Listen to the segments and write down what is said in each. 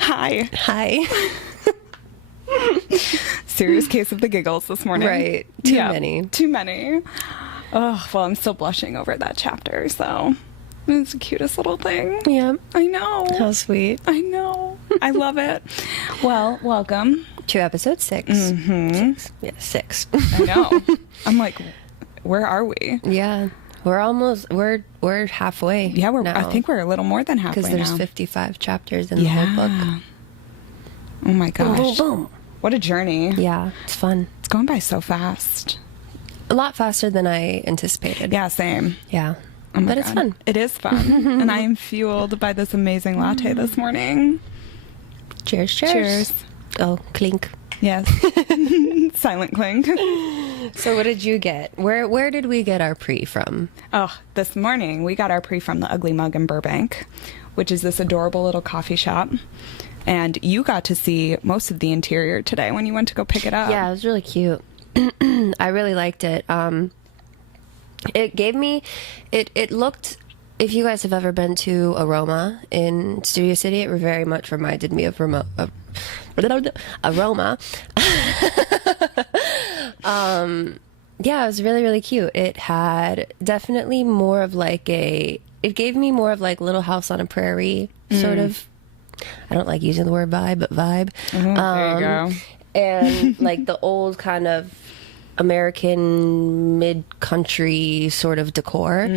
Hi. Hi. Serious case of the giggles this morning. Right. Too many. Too many. Oh, well, I'm still blushing over that chapter, so it's the cutest little thing. Yeah. I know. How sweet. I know. I love it. Well, welcome. To episode 6. Mm-hmm. 6. Yeah, 6. I know. I'm like, where are we? Yeah. We're almost, we're halfway. Yeah, now. I think we're a little more than halfway now. Because there's 55 chapters in the whole book. Oh my gosh. Boom, boom, boom. What a journey. Yeah, it's fun. It's going by so fast. A lot faster than I anticipated. Yeah, same. Yeah. Oh my but it's God. fun. It is fun. And I am fueled by this amazing latte this morning. Cheers, cheers. Cheers. Oh, clink. Yes. Silent clink. So what did you get? Where did we get our pre from? Oh, this morning we got our pre from the Ugly Mug in Burbank, which is this adorable little coffee shop. And you got to see most of the interior today when you went to go pick it up. Yeah, it was really cute. I really liked it. It gave me, it looked, if you guys have ever been to Aroma in Studio City, it very much reminded me of Aroma. Yeah, it was really, really cute. It had definitely more of like it gave me more of like Little House on a Prairie sort of, I don't like using the word vibe, but vibe. There you go. And like the old kind of American mid-country sort of decor.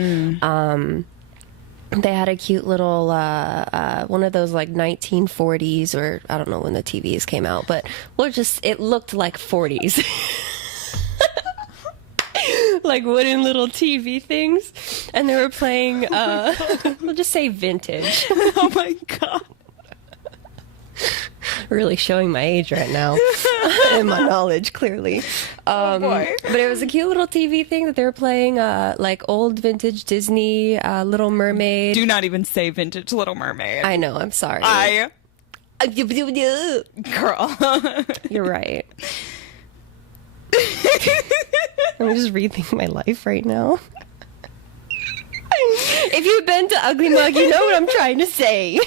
They had a cute little one of those like 1940s, or I don't know when the TVs came out, but it looked like 40s. Like wooden little TV things, and they were playing we'll just say vintage. Oh my God. Really showing my age right now and my knowledge, clearly. Oh boy. But it was a cute little TV thing that they were playing, like old vintage Disney Little Mermaid. Do not even say vintage Little Mermaid. I know, I'm sorry. Girl. You're right. I'm just rethinking my life right now. If you've been to Ugly Mug, you know what I'm trying to say.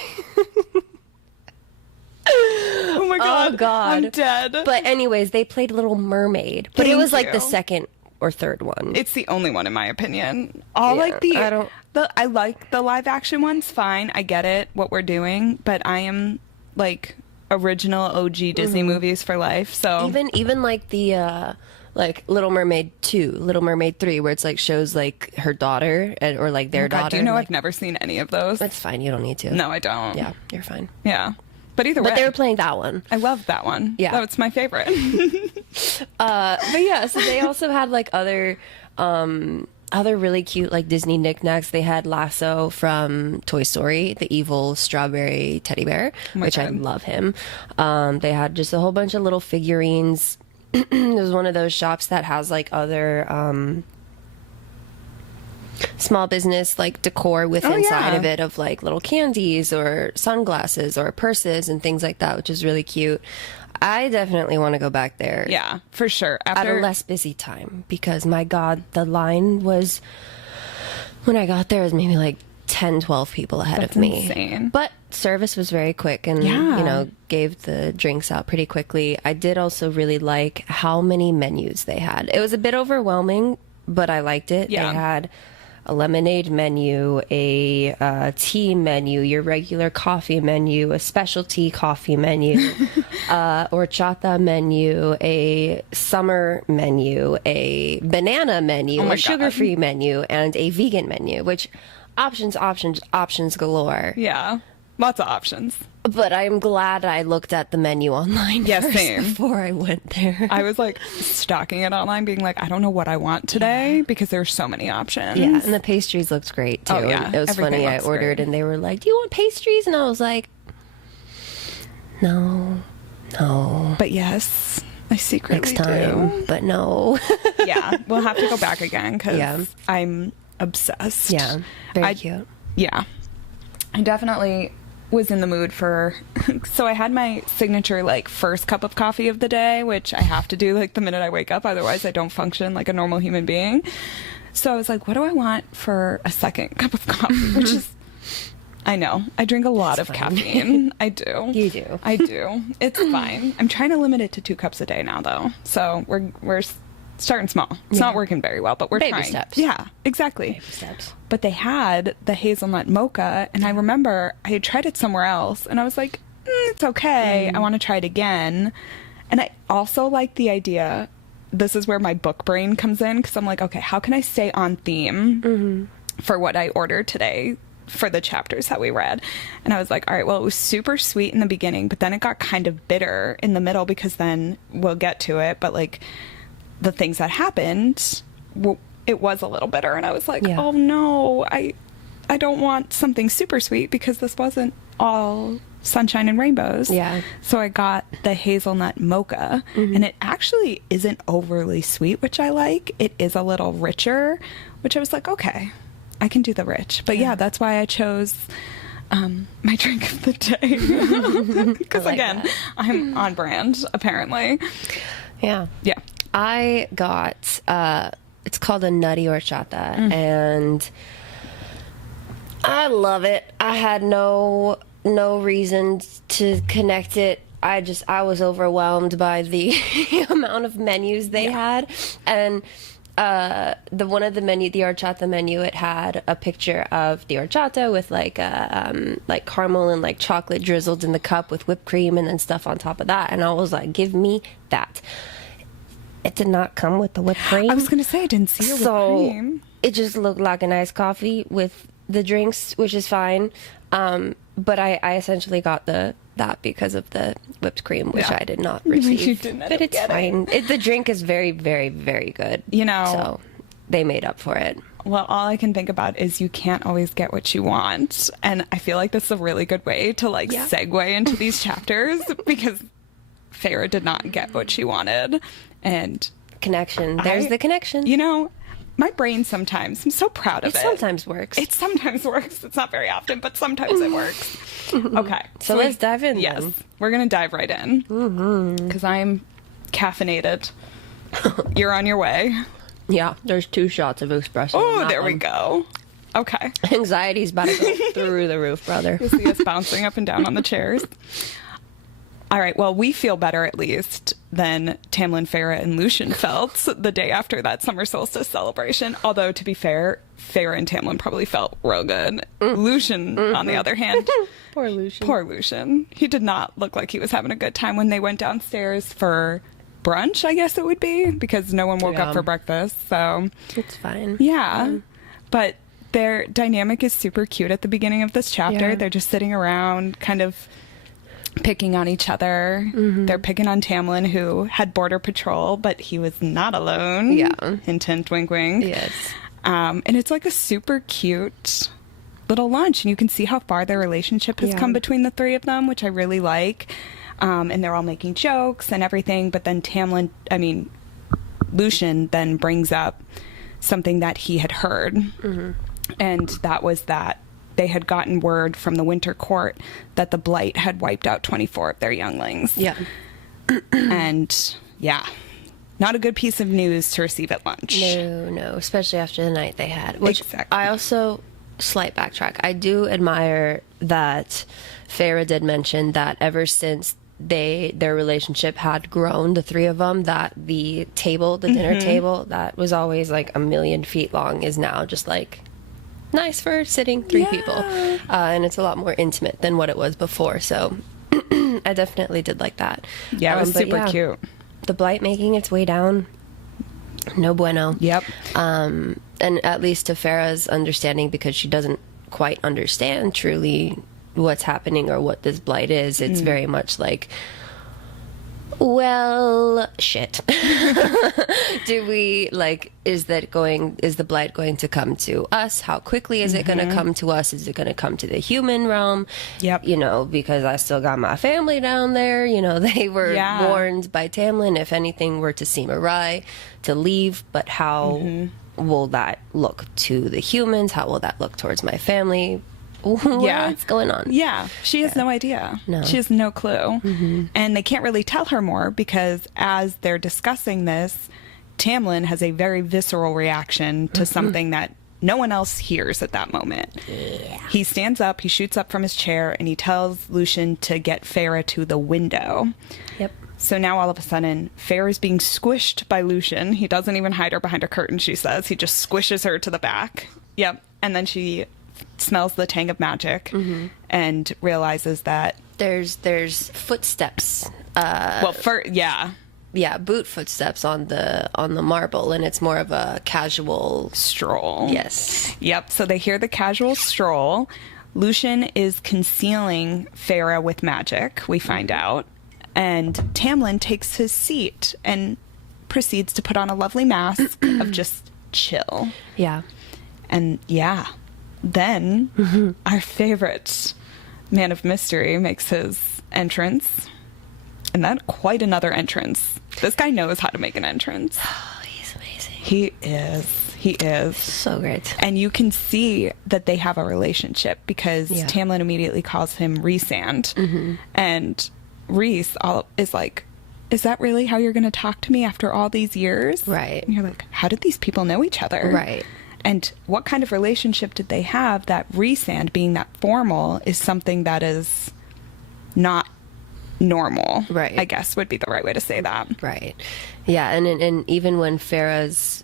Oh my God. Oh God. I'm dead. But anyways, they played Little Mermaid. But it was like the second or third one. It's the only one in my opinion. I like the live action one's fine. I get it, what we're doing, but I am like original OG Disney movies for life. So even like the like Little Mermaid 2, Little Mermaid 3, where it's like shows like her daughter or like their daughter. Do you know like, I've never seen any of those? That's fine. You don't need to. No, I don't. Yeah, you're fine. Yeah. But either way. But they were playing that one. I love that one. Yeah. That's my favorite. But yeah, so they also had like other really cute like Disney knickknacks. They had Lasso from Toy Story, the evil strawberry teddy bear, which I love him. They had just a whole bunch of little figurines. It was one of those shops that has like other small business like decor with inside of it, of like little candies or sunglasses or purses and things like that, which is really cute. I definitely want to go back there. Yeah, for sure. At a less busy time, because my God, the line was, when I got there, it was maybe like 10, 12 people ahead of me. Insane. But service was very quick and, gave the drinks out pretty quickly. I did also really like how many menus they had. It was a bit overwhelming, but I liked it. Yeah. They had a lemonade menu, a tea menu, your regular coffee menu, a specialty coffee menu, horchata menu, a summer menu, a banana menu, a sugar-free menu, and a vegan menu, which options galore. Yeah. Lots of options. But I'm glad I looked at the menu online first same. before I went there. I was like stalking it online, being like, I don't know what I want today because there's so many options. Yeah, and the pastries looked great too. Oh, yeah. It was Everything funny. I ordered and they were like, "Do you want pastries?" And I was like, "No." But yes, I secretly Next time, do. but no. Yeah, we'll have to go back again because I'm obsessed. Yeah, very cute. Yeah, I definitely was in the mood for, so I had my signature like first cup of coffee of the day, which I have to do like the minute I wake up, otherwise I don't function like a normal human being. So I was like, what do I want for a second cup of coffee? Which is I know. I drink a lot of caffeine. I do. You do. I do. It's fine. I'm trying to limit it to 2 cups a day now, though. So we're starting small. It's not working very well, but we're Baby trying. steps. Yeah, exactly. Baby steps. But they had the hazelnut mocha, and I remember I had tried it somewhere else, and I was like, it's okay. I want to try it again. And I also like the idea, this is where my book brain comes in, because I'm like, okay, how can I stay on theme for what I ordered today for the chapters that we read? And I was like, all right, well, it was super sweet in the beginning, but then it got kind of bitter in the middle, because then we'll get to it, but like the things that happened, it was a little bitter. And I was like, oh no, I don't want something super sweet, because this wasn't all sunshine and rainbows. Yeah. So I got the hazelnut mocha, and it actually isn't overly sweet, which I like. It is a little richer, which I was like, okay, I can do the rich. But yeah, that's why I chose my drink of the day. Because like again, that. I'm on brand, apparently. Yeah. Yeah. I got, it's called a nutty horchata, and I love it. I had no reason to connect it. I was overwhelmed by the amount of menus they had, and the horchata menu, it had a picture of the horchata with like caramel and like chocolate drizzled in the cup with whipped cream and then stuff on top of that, and I was like, give me that. It did not come with the whipped cream. I was going to say, I didn't see your whipped cream. It just looked like a nice coffee with the drinks, which is fine. But I essentially got that because of the whipped cream, which I did not receive. You didn't end but up it's getting. fine. The drink is very, very, very good. So they made up for it. Well, all I can think about is you can't always get what you want. And I feel like this is a really good way to segue into these chapters, because Farrah did not get what she wanted. And connection. There's the connection. You know, my brain sometimes, I'm so proud of it. It sometimes works. It sometimes works. It's not very often, but sometimes it works. Okay. So let's dive in. Yes. Then. We're going to dive right in. Because I'm caffeinated. You're on your way. Yeah. There's 2 shots of espresso. Oh, there we go. Okay. Anxiety's about to go through the roof, brother. You see us bouncing up and down on the chairs. All right, well, we feel better, at least, than Tamlin, Farrah, and Lucien felt the day after that summer solstice celebration. Although, to be fair, Farrah and Tamlin probably felt real good. Lucien, on the other hand... Poor Lucien. Poor Lucien. He did not look like he was having a good time when they went downstairs for brunch, I guess it would be, because no one woke up for breakfast, so... It's fine. Yeah. But their dynamic is super cute at the beginning of this chapter. Yeah. They're just sitting around, kind of... picking on each other. They're picking on Tamlin, who had border patrol, but he was not alone. Yeah. Hint, hint, wink, wink. Yes. And it's like a super cute little lunch, and you can see how far their relationship has come between the 3 of them, which I really like. And they're all making jokes and everything, but then Lucien then brings up something that he had heard. And that was that they had gotten word from the Winter Court that the Blight had wiped out 24 of their younglings. Yeah. And, yeah, not a good piece of news to receive at lunch. No, especially after the night they had. Which Exactly. I also, slight backtrack, I do admire that Farrah did mention that ever since their relationship had grown, the 3 of them, that the dinner table that was always like 1,000,000 feet long is now just like... nice for sitting 3 people, and it's a lot more intimate than what it was before, so I definitely did like that. Yeah, it was super cute. The Blight making its way down, no bueno. Yep. And at least to Farrah's understanding, because she doesn't quite understand truly what's happening or what this Blight is, it's very much like, well, shit. Is the Blight going to come to us? How quickly is it going to come to us? Is it going to come to the human realm? Yep. Because I still got my family down there. They were warned by Tamlin if anything were to seem awry to leave, but how will that look to the humans? How will that look towards my family? What's going on? Yeah, she has no idea. No. She has no clue. And they can't really tell her more, because as they're discussing this, Tamlin has a very visceral reaction to something that no one else hears at that moment. Yeah. He stands up, he shoots up from his chair, and he tells Lucian to get Farah to the window. Yep. So now all of a sudden, Farah's being squished by Lucian. He doesn't even hide her behind a curtain, she says. He just squishes her to the back. Yep. And then she smells the tang of magic and realizes that There's footsteps. Yeah, boot footsteps on the marble, and it's more of a casual stroll. Yes. Yep. So they hear the casual stroll. Lucian is concealing Farah with magic, we find out. And Tamlin takes his seat and proceeds to put on a lovely mask of just chill. Yeah. And then our favorite man of mystery makes his entrance. And that quite another entrance. This guy knows how to make an entrance. Oh, he's amazing. He is. So great. And you can see that they have a relationship because Tamlin immediately calls him Rhysand. And Rhys is like, is that really how you're going to talk to me after all these years? Right. And you're like, how did these people know each other? Right. And what kind of relationship did they have that Rhysand, being that formal, is something that is not normal? Right. I guess would be the right way to say that. Right. Yeah, and even when Farah's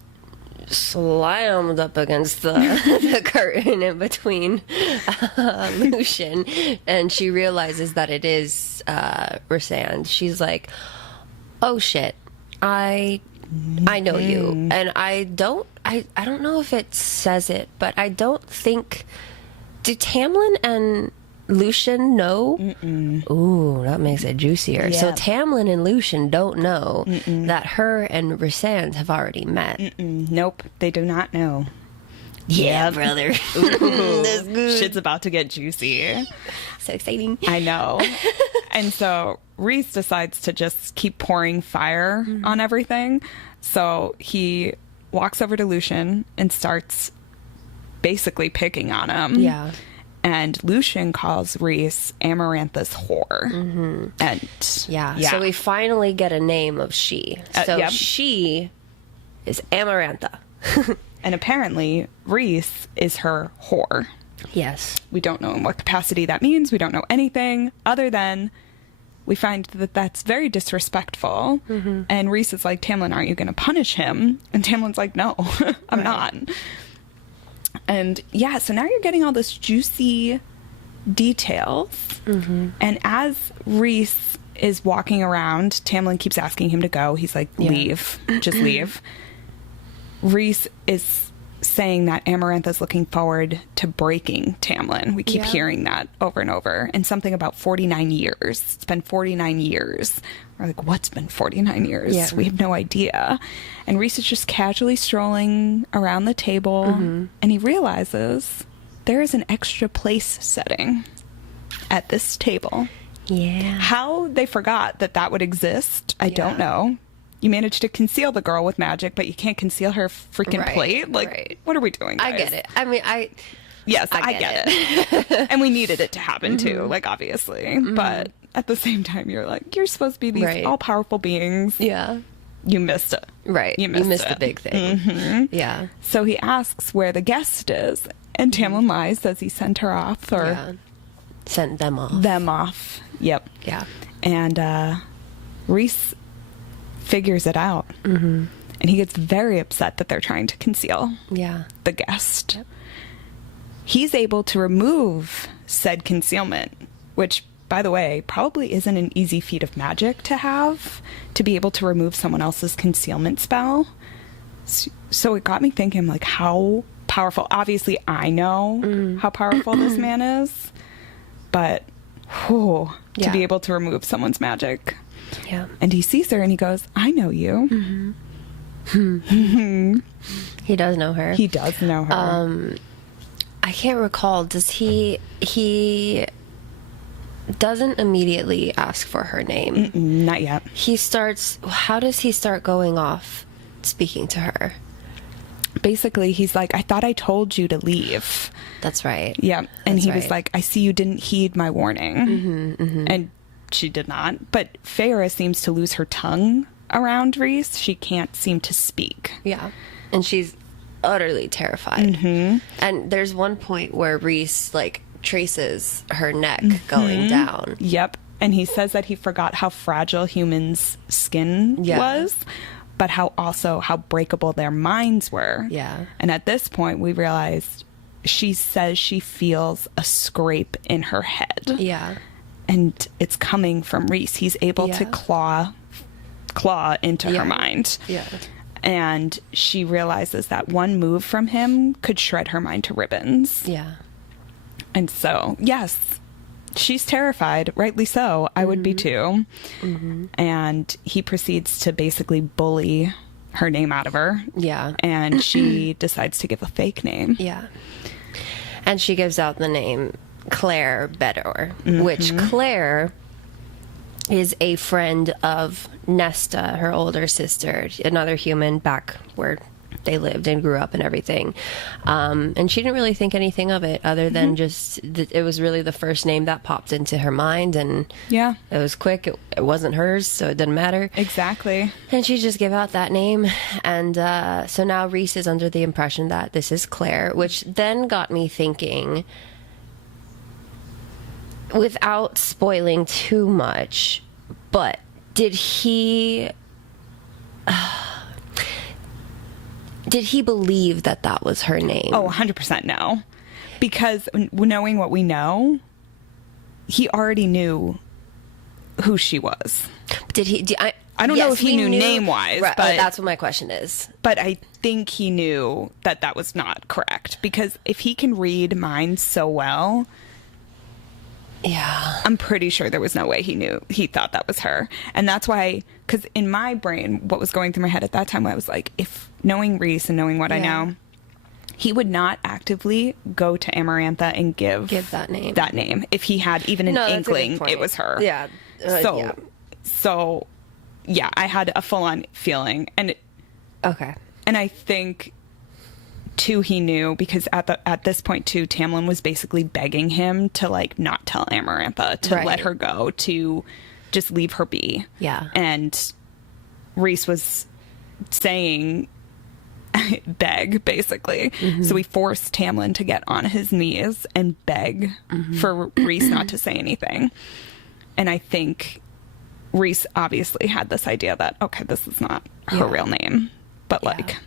slammed up against the curtain in between Lucian, and she realizes that it is Rhysand, she's like, oh shit, I know you. And I don't know if it says it, but I don't think, do Tamlin and Lucian know? Ooh, that makes it juicier. Yeah. So Tamlin and Lucian don't know that her and Rhysand have already met. Nope, they do not know. Yeah, brother. That's good. Shit's about to get juicy. So exciting. I know. And so Rhys decides to just keep pouring fire on everything. So he walks over to Lucian and starts basically picking on him. Yeah. And Lucian calls Rhys Amarantha's whore. And Yeah. So we finally get a name of she. So yep. she is Amarantha. And apparently Rhys is her whore. Yes. We don't know in what capacity that means. We don't know anything other than we find that that's very disrespectful. And Rhys is like, Tamlin, aren't you going to punish him? And Tamlin's like, no, I'm not. And yeah, so now you're getting all this juicy details. And as Rhys is walking around, Tamlin keeps asking him to go. He's like, leave, just leave. Rhys is saying that Amarantha's looking forward to breaking Tamlin. We keep hearing that over and over. And something about 49 years. It's been 49 years. We're like, what's been 49 years? Yeah. We have no idea. And Rhys is just casually strolling around the table. And he realizes there is an extra place setting at this table. Yeah. How they forgot that would exist, I don't know. You managed to conceal the girl with magic, but you can't conceal her freaking plate? Like, what are we doing, guys? I get it. I mean, Yes, I get it. And we needed it to happen, too, like, obviously. But at the same time, you're like, you're supposed to be these all-powerful beings. Yeah. You missed it. Right. You missed the big thing. Yeah. So he asks where the guest is, and Tamlin lies, says he sent her off, or sent them off. them off. Yep. Yeah. And Rhys figures it out. And he gets very upset that they're trying to conceal the guest. Yep. He's able to remove said concealment, which, by the way, probably isn't an easy feat of magic to have, to be able to remove someone else's concealment spell. So it got me thinking, like, how powerful. Obviously, I know how powerful this man is, but to be able to remove someone's magic. Yeah. And he sees her and he goes, I know you. He does know her. He does know her. I can't recall. Does he doesn't immediately ask for her name. Not yet. How does he start going off speaking to her? Basically, he's like, I thought I told you to leave. That's right. Yeah. And he was like, I see you didn't heed my warning. And she did not. But Farah seems to lose her tongue around Rhys. She can't seem to speak. Yeah. And she's utterly terrified. And there's one point where Reese like traces her neck going down. Yep. And he says that he forgot how fragile humans' skin was, but how breakable their minds were. Yeah. And at this point, we realized she says she feels a scrape in her head. Yeah. And it's coming from Reese. He's able to claw into her mind. Yeah. And she realizes that one move from him could shred her mind to ribbons. Yeah. And so, yes, she's terrified, rightly so. I would be too. And he proceeds to basically bully her name out of her. Yeah. And she decides to give a fake name. Yeah. And she gives out the name Claire Bedore, which Claire is a friend of Nesta, her older sister, another human back where they lived and grew up and everything. And she didn't really think anything of it other than just it was really the first name that popped into her mind, and Yeah. it was quick. It wasn't hers, so it didn't matter. Exactly. And she just gave out that name. And so now Reese is under the impression that this is Claire, which then got me thinking, without spoiling too much, but did he believe that that was her name? Oh, 100% no. Because knowing what we know, he already knew who she was. Did he? I don't know if he knew name-wise, right, but that's what my question is. But I think he knew that that was not correct. Because if he can read minds so well, Yeah. I'm pretty sure there was no way he thought that was her. And that's why, because in my brain, what was going through my head at that time, I was like, if knowing Reese and knowing what I know, he would not actively go to Amarantha and give that name. If he had even an inkling it was her. Yeah. So, I had a full-on feeling. Okay. And I think too, he knew, because at this point too, Tamlin was basically begging him to like not tell Amarantha, to let her go, to just leave her be. Yeah. And Reese was saying beg, basically. So he forced Tamlin to get on his knees and beg for Reese not to say anything. And I think Reese obviously had this idea that, okay, this is not her real name, but like,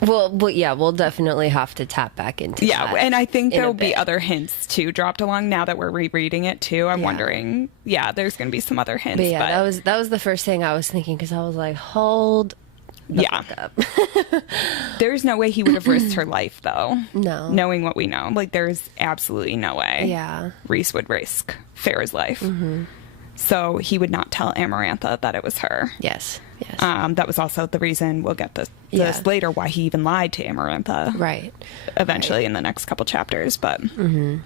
we'll definitely have to tap back into that. And I think there'll be other hints too dropped along now that we're rereading it too. I'm wondering, there's going to be some other hints. But that was the first thing I was thinking, because I was like, hold the fuck up. There's no way he would have risked her life though. No. Knowing what we know. Like, there's absolutely no way Reese would risk Farrah's life. So he would not tell Amarantha that it was her. Yes. That was also the reason, we'll get this later, why he even lied to Amarantha. Right. Eventually in the next couple chapters. But I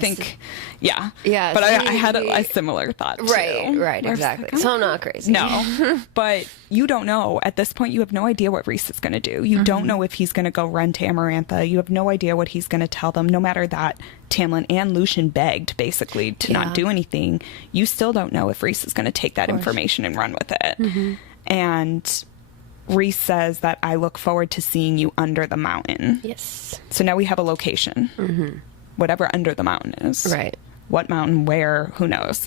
think, But I had a similar thought too. Right, exactly. Like, so I'm not crazy. No. But you don't know. At this point, you have no idea what Reese is going to do. You don't know if he's going to go run to Amarantha. You have no idea what he's going to tell them. No matter that Tamlin and Lucien begged, basically, to not do anything, you still don't know if Reese is going to take that information and run with it. And Reese says that, I look forward to seeing you under the mountain. Yes. So now we have a location. Whatever under the mountain is. Right. What mountain, where, who knows.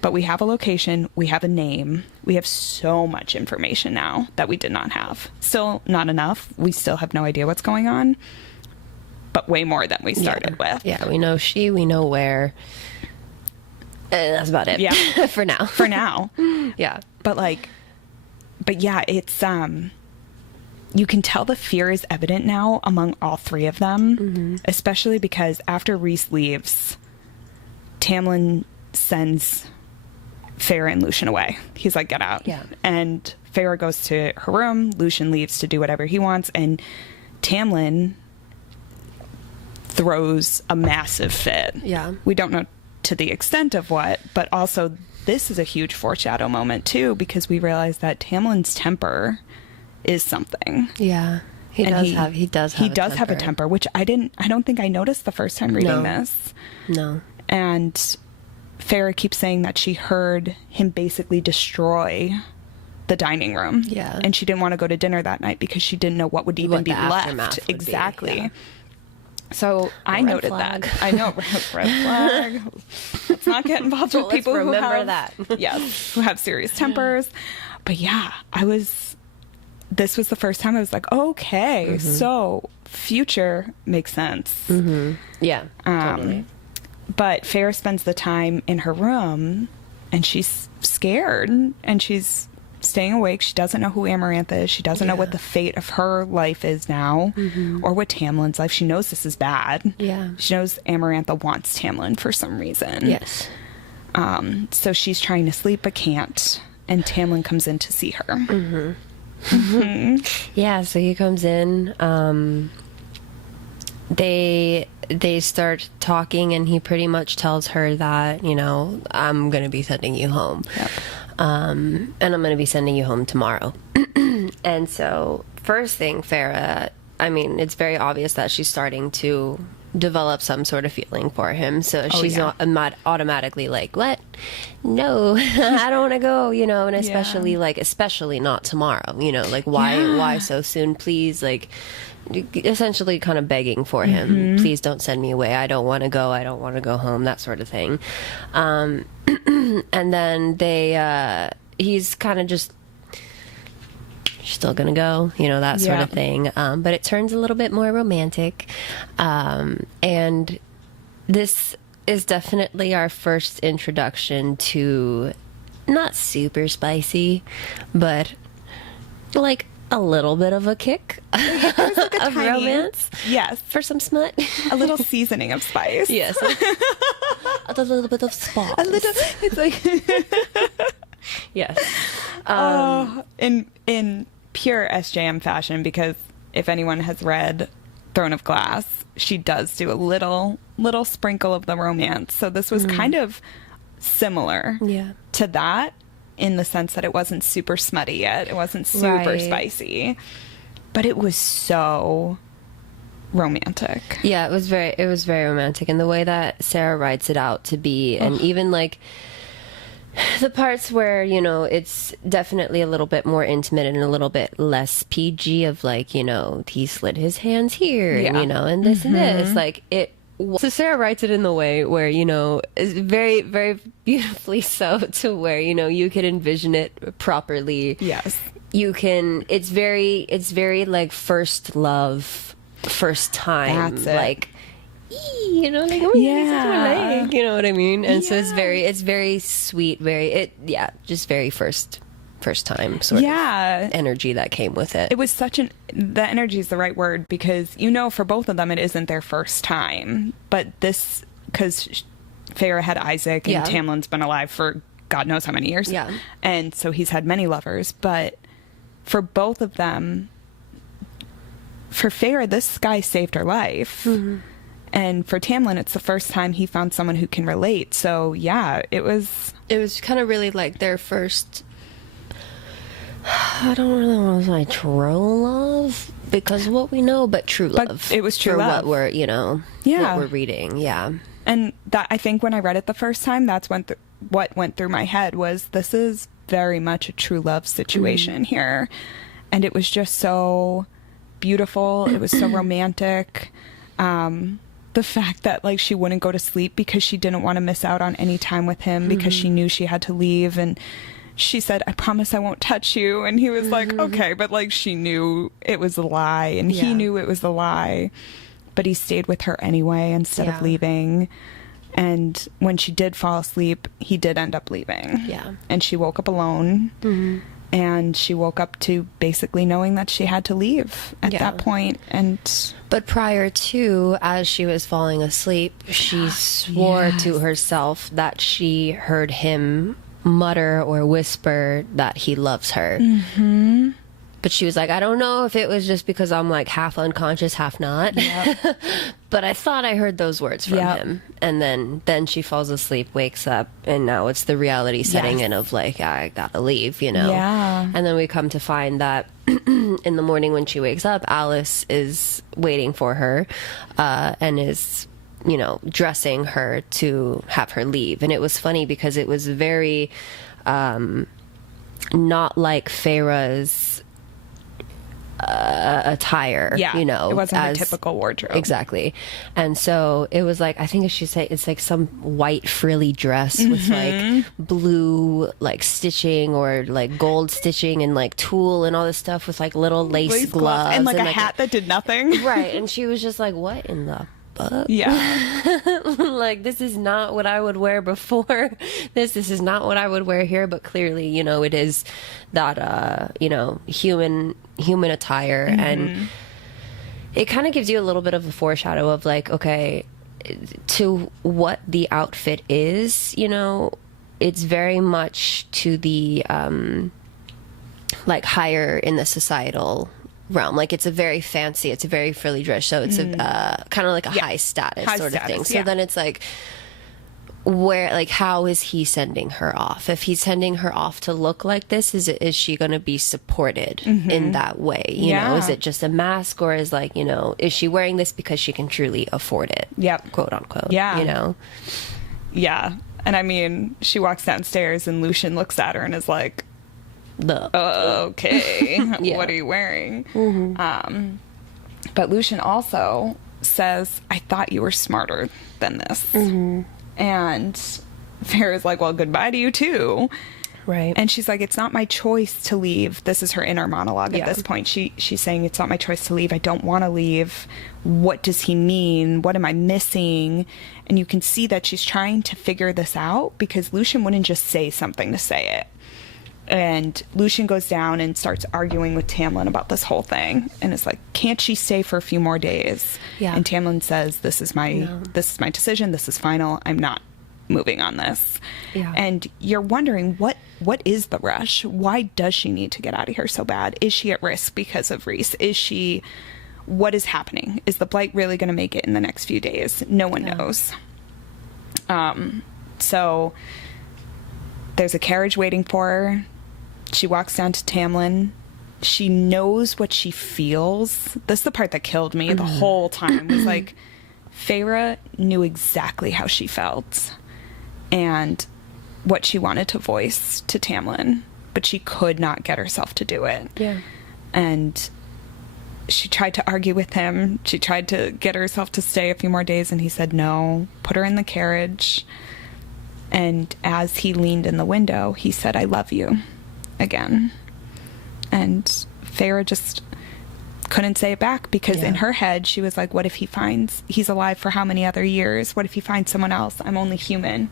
But we have a location, we have a name, we have so much information now that we did not have. Still not enough. We still have no idea what's going on, but way more than we started with. Yeah, we know we know where. And that's about it. Yeah. For now. For now. Yeah. But it's you can tell the fear is evident now among all three of them, especially because after Reese leaves, Tamlin sends Farrah and Lucien away. He's like, get out. Yeah. And Farrah goes to her room. Lucien leaves to do whatever he wants. And Tamlin throws a massive fit. Yeah. We don't know to the extent of what, but also this is a huge foreshadow moment too, because we realize that Tamlin's temper is something. Yeah. He does have a temper, which I don't think I noticed the first time reading this. No. And Farrah keeps saying that she heard him basically destroy the dining room. Yeah. And she didn't want to go to dinner that night because she didn't know what would even What be the aftermath left. would be, Exactly. yeah. So I Red noted flag. that. I know, red flag. Let's not get involved with people who remember have, that. yes, who have serious tempers. But yeah, this was the first time I was like, okay, so future makes sense. Yeah, totally. But Farrah spends the time in her room and she's scared and she's staying awake. She doesn't know who Amaranth is. She doesn't know what the fate of her life is now or what Tamlin's life. She knows this is bad. Yeah. She knows Amarantha wants Tamlin for some reason. Yes. So she's trying to sleep but can't. And Tamlin comes in to see her. Yeah, so he comes in. They start talking, and he pretty much tells her that, you know, I'm going to be sending you home. Yep. And I'm going to be sending you home tomorrow. And so, first thing, Farrah, I mean, it's very obvious that she's starting to develop some sort of feeling for him. So she's not automatically like, what? No, I don't want to go, you know, and especially not tomorrow, you know, like why so soon, please, like essentially kind of begging for him, please don't send me away. I don't want to go. I don't want to go home, that sort of thing. And then he's kind of just, still gonna go, you know, that sort of thing. But it turns a little bit more romantic. And this is definitely our first introduction to not super spicy, but like a little bit of a kick of romance. Yes. For some smut. A little seasoning of spice. Yes. A little bit of spice. A little, it's like... Yes. In pure SJM fashion, because if anyone has read Throne of Glass, she does do a little sprinkle of the romance. So this was kind of similar to that, in the sense that it wasn't super smutty yet. It wasn't super spicy, but it was so romantic. Yeah, it was very romantic, and the way that Sarah writes it out to be, and even like the parts where, you know, it's definitely a little bit more intimate and a little bit less PG, of like, you know, he slid his hands here, and, you know, and this and this, like it. So Sarah writes it in the way where, you know, is very, very beautifully so, to where, you know, you can envision it properly. Yes. You can, it's very like first love, first time. That's it. Like, you know, like, oh, yeah, you know what I mean? And so it's very sweet, just very first time sort of energy that came with it. It was the energy is the right word, because, you know, for both of them, it isn't their first time. But this, because Farrah had Isaac and Tamlin's been alive for God knows how many years. Yeah. And so he's had many lovers. But for both of them, for Farrah, this guy saved her life. And for Tamlin, it's the first time he found someone who can relate. So, yeah, it was kind of really like their first, I don't really want to say true love, because of what we know, but true love. But it was true for love. What we're, you know, what we're reading. Yeah. And that, I think when I read it the first time, that's what went through my head was, this is very much a true love situation here. And it was just so beautiful. It was so romantic. The fact that, like, she wouldn't go to sleep because she didn't want to miss out on any time with him, because she knew she had to leave, and she said, I promise I won't touch you, and he was like, okay, but like, she knew it was a lie, and he knew it was a lie, but he stayed with her anyway instead of leaving. And when she did fall asleep, he did end up leaving. And she woke up alone. And she woke up to basically knowing that she had to leave at that point. But prior to, as she was falling asleep, she swore to herself that she heard him mutter or whisper that he loves her. But she was like, I don't know if it was just because I'm like half unconscious, half not. But I thought I heard those words from him. And then she falls asleep, wakes up, and now it's the reality setting in of like, I gotta leave, you know? And then we come to find that in the morning when she wakes up, Alice is waiting for her and is, you know, dressing her to have her leave. And it was funny because it was very not like Feyre's attire, Yeah, you know, it wasn't a typical wardrobe. Exactly. And so it was like, I think she said it's like some white frilly dress with like blue like stitching or like gold stitching and like tulle and all this stuff with like little lace gloves and like a hat that did nothing. Right. And she was just like, what in the fuck? Yeah. Like, this is not what I would wear before this is not what I would wear here. But clearly, you know, it is that you know, human attire. And it kind of gives you a little bit of a foreshadow of like, okay, to what the outfit is, you know, it's very much to the like higher in the societal realm. Like, it's a very fancy, it's a very frilly dress, so it's a kind of like a high status sort of thing. So then it's like, where, like, how is he sending her off? If he's sending her off to look like this, is she going to be supported in that way? You know, is it just a mask, or is, like, you know, is she wearing this because she can truly afford it? Yep. Quote unquote. Yeah. You know? Yeah. And I mean, she walks downstairs and Lucien looks at her and is like, okay, what are you wearing? But Lucien also says, I thought you were smarter than this. And Farrah's like, well, goodbye to you too. Right. And she's like, it's not my choice to leave. This is her inner monologue at this point. She's saying, it's not my choice to leave. I don't want to leave. What does he mean? What am I missing? And you can see that she's trying to figure this out, because Lucien wouldn't just say something to say it. And Lucien goes down and starts arguing with Tamlin about this whole thing. And it's like, can't she stay for a few more days? Yeah. And Tamlin says, this is my decision. This is final. I'm not moving on this. Yeah. And you're wondering, what is the rush? Why does she need to get out of here so bad? Is she at risk because of Rhys? What is happening? Is the blight really going to make it in the next few days? No one knows. So there's a carriage waiting for her. She walks down to Tamlin. She knows what she feels. This is the part that killed me the whole time. Was like, Feyre knew exactly how she felt and what she wanted to voice to Tamlin, but she could not get herself to do it. Yeah. And she tried to argue with him. She tried to get herself to stay a few more days, and he said no. Put her in the carriage. And as he leaned in the window, he said, I love you, again. And Feyre just couldn't say it back, because in her head, she was like, what if he's alive for how many other years? What if he finds someone else? I'm only human.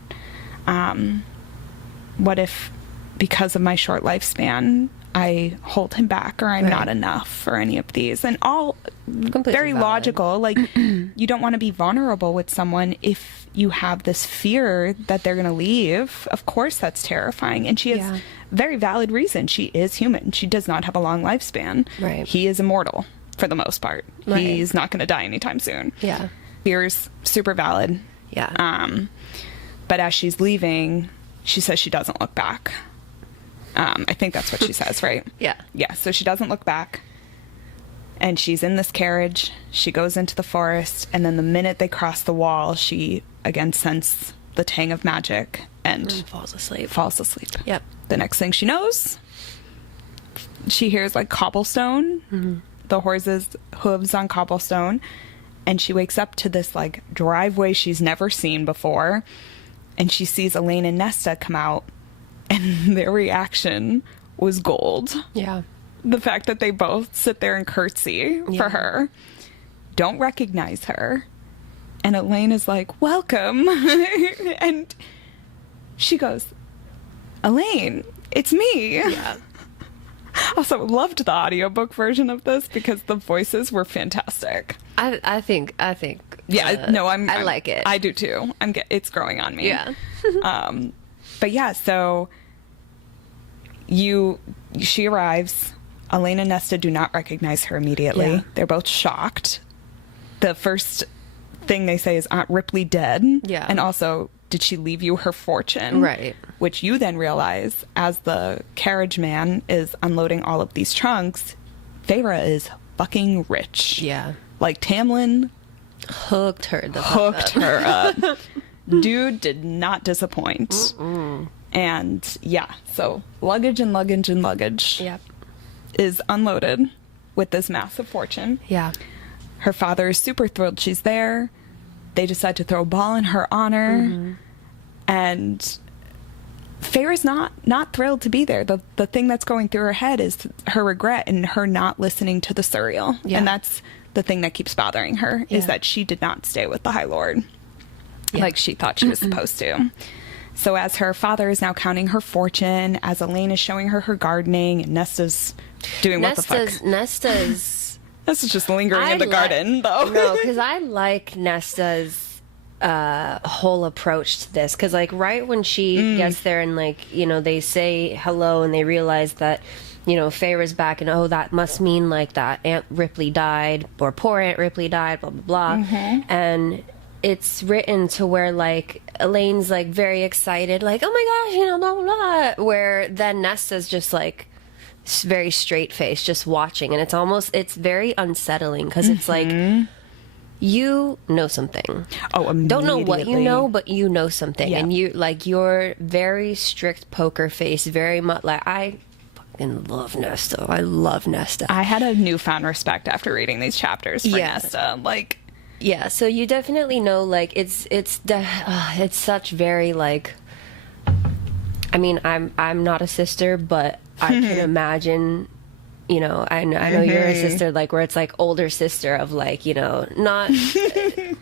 What if, because of my short lifespan, I hold him back, or I'm not enough for any of these? And all completely very valid. Logical. Like, you don't want to be vulnerable with someone if you have this fear that they're going to leave. Of course, that's terrifying. And she has very valid reason. She is human. She does not have a long lifespan. Right. He is immortal for the most part. Right. He's not going to die anytime soon. Yeah. Fear's super valid. Yeah. But as she's leaving, she says she doesn't look back. I think that's what she says, right? Yeah. Yeah, so she doesn't look back. And she's in this carriage. She goes into the forest. And then the minute they cross the wall, she again senses the tang of magic and falls asleep. Yep. The next thing she knows, she hears like cobblestone, the horse's hooves on cobblestone. And she wakes up to this like driveway she's never seen before. And she sees Elaine and Nesta come out. And their reaction was gold. Yeah. The fact that they both sit there and curtsy for her, don't recognize her. And Elaine is like, welcome. And she goes, Elaine, it's me. Yeah. Also, loved the audiobook version of this because the voices were fantastic. I think. Yeah, no, I like it. I do too. It's growing on me. Yeah. But yeah, so she arrives. Elaine and Nesta do not recognize her immediately. Yeah. They're both shocked. The first thing they say is, Aunt Ripley dead? Yeah. And also, did she leave you her fortune? Right. Which you then realize, as the carriage man is unloading all of these trunks, Feyre is fucking rich. Yeah. Like, Tamlin hooked her up. Dude did not disappoint. And yeah, so luggage and luggage and luggage Yep. is unloaded with this massive fortune. Yeah. Her father is super thrilled she's there. They decide to throw a ball in her honor. And Feyre's not thrilled to be there. The thing that's going through her head is her regret and her not listening to the Suriel. Yeah. And that's the thing that keeps bothering her, is that she did not stay with the High Lord like she thought she was supposed to. So as her father is now counting her fortune, as Elaine is showing her her gardening, and Nesta's doing what the fuck. Nesta's just lingering in the garden, though. No, because I like Nesta's whole approach to this. Because, like, right when she gets there and, like, you know, they say hello and they realize that, you know, Feyre's back, and oh, that must mean, like, that Aunt Ripley died, or poor Aunt Ripley died, blah, blah, blah. And it's written to where, like, Elaine's, like, very excited, like, oh my gosh, you know, blah, blah, blah. Where then Nesta's just, like, very straight-faced, just watching. And it's very unsettling, because it's like, you know something. Oh, immediately. Don't know what you know, but you know something. Yeah. And you're very strict poker face, very much like, I fucking love Nesta. I love Nesta. I had a newfound respect after reading these chapters for Nesta. Like, yeah, so you definitely know, like, it's such very, like, I mean, I'm not a sister, but I can imagine, you know, I know you're a sister, like, where it's like older sister of, like, you know, not I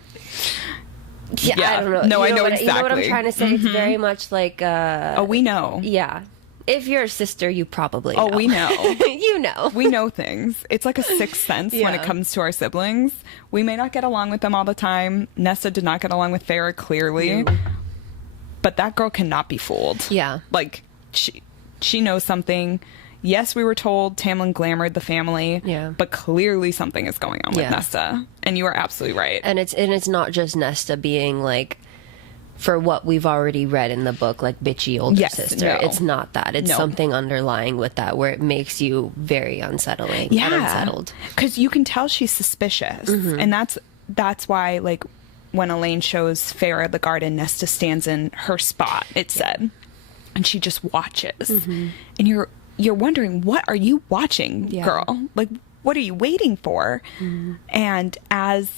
don't know. No, I know exactly. You know what I'm trying to say? It's very much like oh, we know. Yeah. If you're a sister, you probably know. Oh, we know. You know. We know things. It's like a sixth sense when it comes to our siblings. We may not get along with them all the time. Nesta did not get along with Feyre, clearly. But that girl cannot be fooled. Yeah. Like, she knows something. Yes, we were told Tamlin glamored the family. Yeah. But clearly something is going on with Nesta. And you are absolutely right. And it's not just Nesta being, like, for what we've already read in the book, like, bitchy older sister. No. It's not that. It's something underlying with that where it makes you very unsettling and unsettled. Because you can tell she's suspicious. And that's why, like, when Elaine shows Feyre the garden, Nesta stands in her spot, it said. And she just watches. And you're wondering, what are you watching, girl? Like, what are you waiting for? And as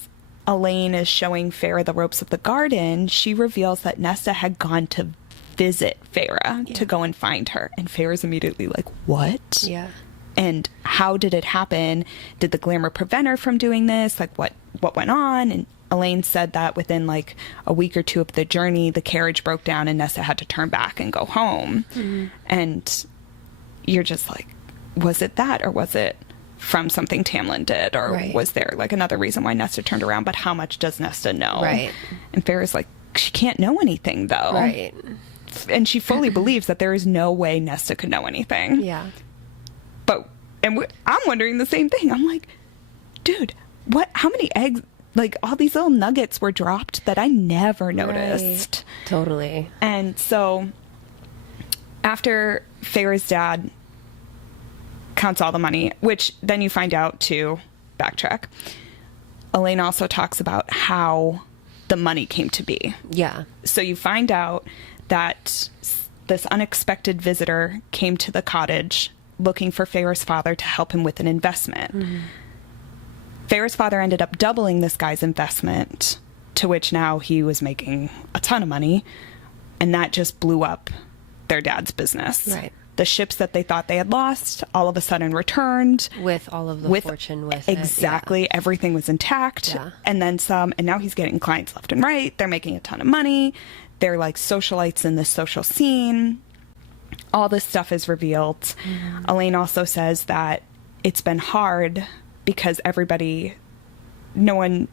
Elaine is showing Feyre the ropes of the garden, she reveals that Nesta had gone to visit Feyre to go and find her. And Feyre's immediately like, what? Yeah. And how did it happen? Did the glamour prevent her from doing this? Like, what went on? And Elaine said that within, like, a week or two of the journey, the carriage broke down and Nesta had to turn back and go home. And you're just like, was it that, or was it from something Tamlin did, or was there, like, another reason why Nesta turned around? But how much does Nesta know? Right. And Feyre's like, she can't know anything, though. Right. And she fully believes that there is no way Nesta could know anything. Yeah. But I'm wondering the same thing. I'm like, dude, how many eggs, like, all these little nuggets were dropped that I never noticed. Right. Totally. And so after Feyre's dad counts all the money, which then you find out, to backtrack, Elaine also talks about how the money came to be. Yeah. So you find out that this unexpected visitor came to the cottage looking for Feyre's father to help him with an investment. Feyre's father ended up doubling this guy's investment, to which now he was making a ton of money, and that just blew up their dad's business. Right. The ships that they thought they had lost all of a sudden returned. With all of the fortune with it. Exactly. Everything was intact. And then some. And now he's getting clients left and right. They're making a ton of money. They're like socialites in this social scene. All this stuff is revealed. Elaine also says that it's been hard because no one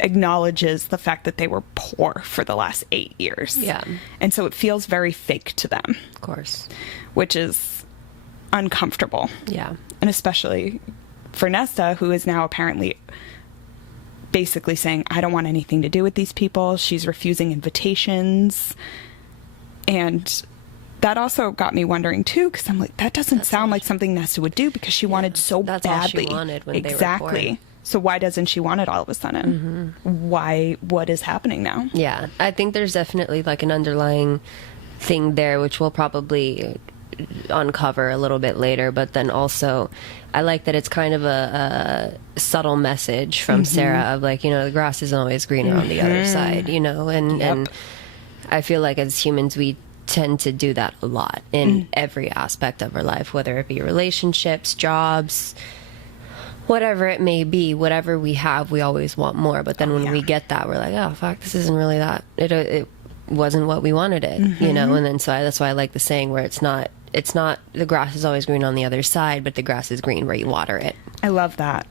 acknowledges the fact that they were poor for the last 8 years. Yeah. And so it feels very fake to them. Of course. Which is uncomfortable. Yeah. And especially for Nesta, who is now apparently basically saying, I don't want anything to do with these people. She's refusing invitations. And that also got me wondering too, because I'm like, that doesn't sound like something Nesta would do, because she wanted so badly. That's all she wanted when they were poor. So why doesn't she want it all of a sudden? What is happening now? Yeah, I think there's definitely like an underlying thing there, which we'll probably uncover a little bit later. But then also, I like that it's kind of a subtle message from Sarah of like, the grass isn't always greener on the other side, and I feel like as humans, we tend to do that a lot in every aspect of our life, whether it be relationships, jobs, whatever it may be. Whatever we have, we always want more. But then when we get that, we're like, oh fuck, this isn't really that. It wasn't what we wanted it, And then that's why I like the saying where it's not the grass is always green on the other side, but the grass is green where you water it. I love that.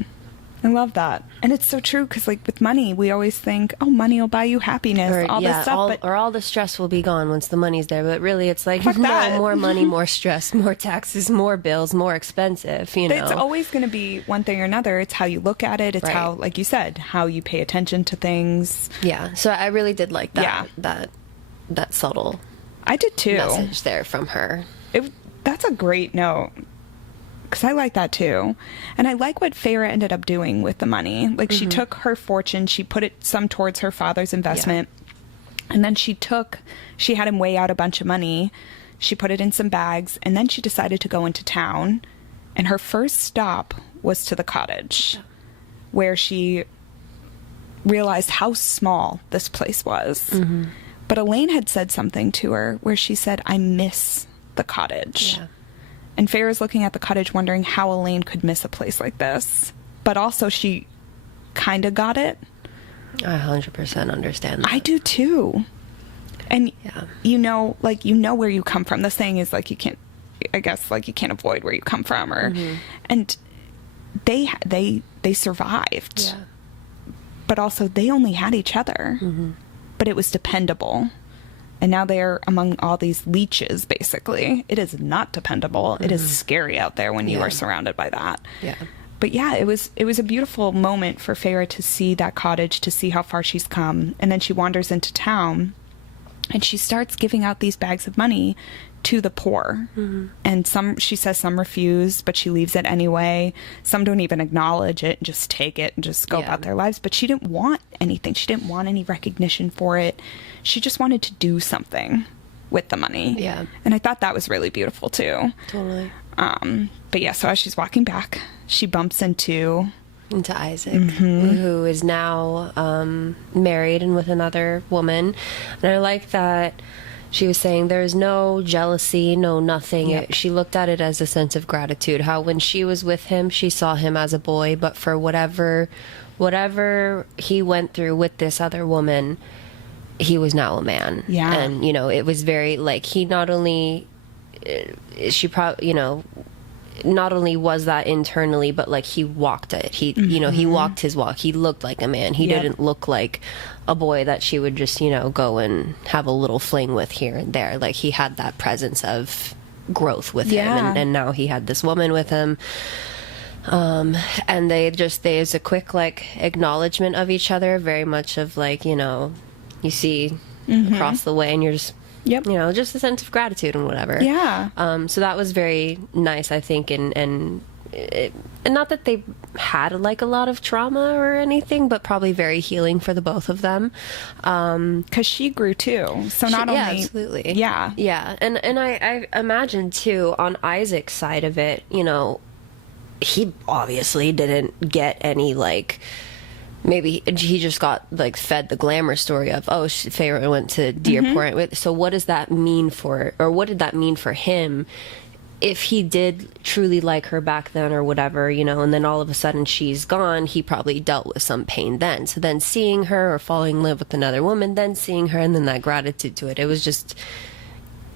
And it's so true, because like with money, we always think, oh, money will buy you happiness, this stuff. Or all the stress will be gone once the money's there. But really, it's like, Fuck that. no, more money, more stress, more taxes, more bills, more expensive, But it's always going to be one thing or another. It's how you look at it. It's how, like you said, how you pay attention to things. Yeah. So I really did like that. That subtle I did too. message there from her. That's a great note, because I like that too. And I like what Feyre ended up doing with the money. Like, she took her fortune, she put it some towards her father's investment, and then she had him weigh out a bunch of money, she put it in some bags, and then she decided to go into town, and her first stop was to the cottage, where she realized how small this place was. But Elaine had said something to her where she said, I miss the cottage. And Feyre's looking at the cottage wondering how Elaine could miss a place like this. But also she kind of got it. I 100% understand that. I do too. And where you come from. The saying is like, you can't avoid where you come from, or and they survived. But also they only had each other. But it was dependable. And now they're among all these leeches, basically. It is not dependable. It is scary out there when you are surrounded by that. But yeah, it was a beautiful moment for Feyre to see that cottage, to see how far she's come. And then she wanders into town, and she starts giving out these bags of money to the poor. And she says some refuse, but she leaves it anyway. Some don't even acknowledge it and just take it and just go about their lives. But she didn't want anything. She didn't want any recognition for it. She just wanted to do something with the money. And I thought that was really beautiful too. Totally. But yeah, so as she's walking back, she bumps into Isaac, who is now married and with another woman. And I like that she was saying there's no jealousy, no nothing. She looked at it as a sense of gratitude. How when she was with him, she saw him as a boy, but for whatever he went through with this other woman, he was now a man. And, it was very, like, he not only, not only was that internally, but like he walked it. He, he walked his walk. He looked like a man. He didn't look like a boy that she would just, go and have a little fling with here and there. Like, he had that presence of growth with him. And now he had this woman with him. And there's a quick, like, acknowledgement of each other, very much of like, you see across the way and you're just, just a sense of gratitude and whatever. So that was very nice, I think, and not that they had like a lot of trauma or anything, but probably very healing for the both of them. Because she grew too. So not only, absolutely, yeah. And I imagine too on Isaac's side of it, he obviously didn't get any like. Maybe he just got like fed the glamour story of, Feyre went to Deerport with. So what does that mean what did that mean for him if he did truly like her back then or whatever, and then all of a sudden she's gone, he probably dealt with some pain then. So then seeing her or falling in love with another woman, then seeing her and then that gratitude to it. It was just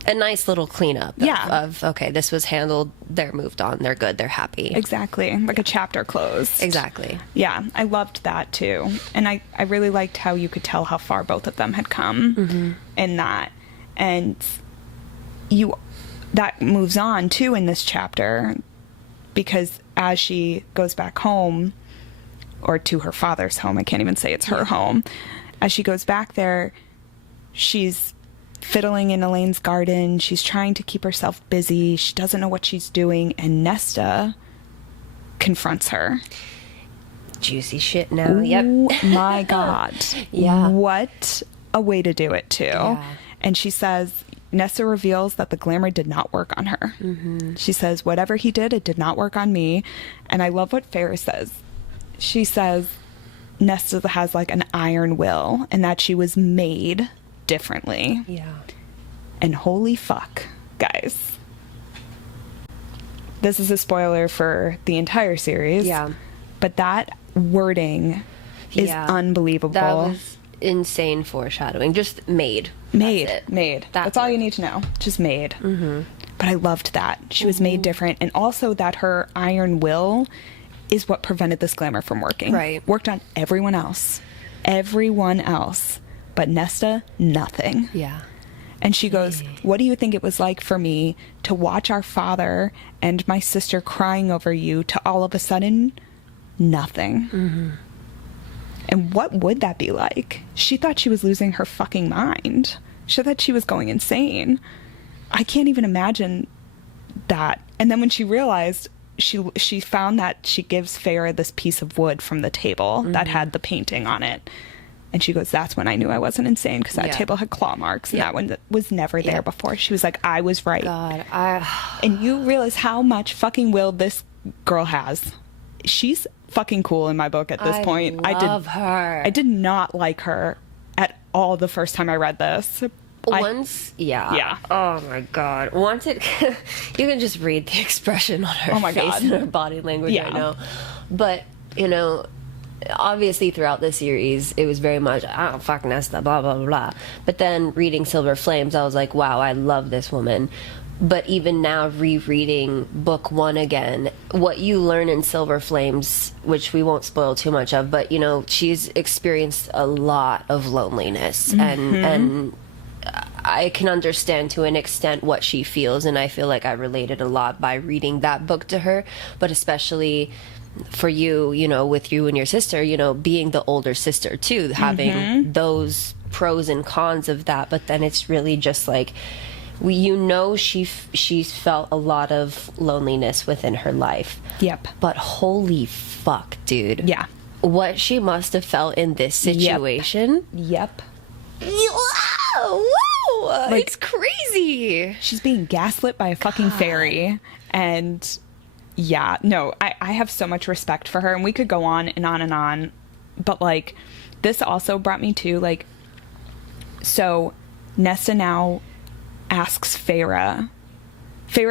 a nice little cleanup of okay, this was handled, they're moved on, they're good, they're happy. Exactly. Like a chapter closed. Exactly. Yeah, I loved that too. And I really liked how you could tell how far both of them had come in that. And that moves on too in this chapter, because as she goes back home, or to her father's home, I can't even say it's her home, as she goes back there, she's fiddling in Elaine's garden. She's trying to keep herself busy. She doesn't know what she's doing, and Nesta confronts her. Juicy shit now. Yep. Oh my God. Yeah. What a way to do it too. Yeah. And she says, Nesta reveals that the glamour did not work on her. She says, whatever he did, it did not work on me. And I love what Farrah says. She says Nesta has like an iron will and that she was made differently. Yeah. And holy fuck, guys. This is a spoiler for the entire series. Yeah. But that wording is unbelievable. That was insane foreshadowing. Just made. Made. That's all you need to know. Just made. But I loved that. She was made different. And also that her iron will is what prevented this glamour from working. Right. Worked on everyone else. Everyone else. But Nesta, nothing. Yeah. And she goes, what do you think it was like for me to watch our father and my sister crying over you to all of a sudden, nothing? And what would that be like? She thought she was losing her fucking mind. She thought she was going insane. I can't even imagine that. And then when she realized, she found that she gives Farrah this piece of wood from the table that had the painting on it. And she goes, that's when I knew I wasn't insane, because that table had claw marks, and that one was never there before. She was like, I was right. God, And you realize how much fucking will this girl has. She's fucking cool in my book at this point. I love her. I did not like her at all the first time I read this. Yeah. Oh my God. Once it, you can just read the expression on her face and her body language right now. But, you know, obviously throughout the series it was very much fuck Nesta, blah blah blah. But then reading Silver Flames, I was like, wow, I love this woman. But even now, rereading book 1 again, what you learn in Silver Flames, which we won't spoil too much of, but you know, she's experienced a lot of loneliness, and I can understand to an extent what she feels, and I feel like I related a lot by reading that book to her. But especially for you, you know, with you and your sister, you know, being the older sister too, having those pros and cons of that. But then it's really just like, she's felt a lot of loneliness within her life. Yep. But holy fuck, dude. Yeah. What she must have felt in this situation. Yep. Whoa, like, it's crazy. She's being gaslit by a fucking fairy. And yeah, no, I have so much respect for her, and we could go on and on and on. But like, this also brought me to like, so Nesta now asks Farrah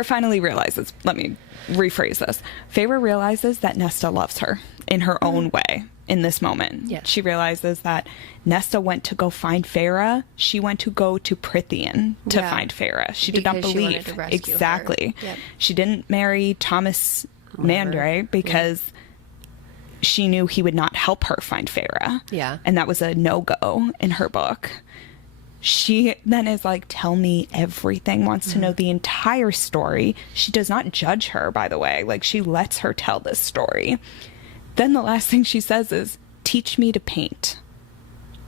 finally realizes, let me rephrase this. Farrah realizes that Nesta loves her in her own way in this moment. Yes. She realizes that Nesta went to go find Farrah. She went to go to Prithian to find Farrah. She did not believe. Exactly. Yep. She didn't marry Thomas Mandray because she knew he would not help her find Farrah. Yeah. And that was a no-go in her book. She then is like, tell me everything, wants to know the entire story. She does not judge her, by the way. Like, she lets her tell this story. Then the last thing she says is, teach me to paint.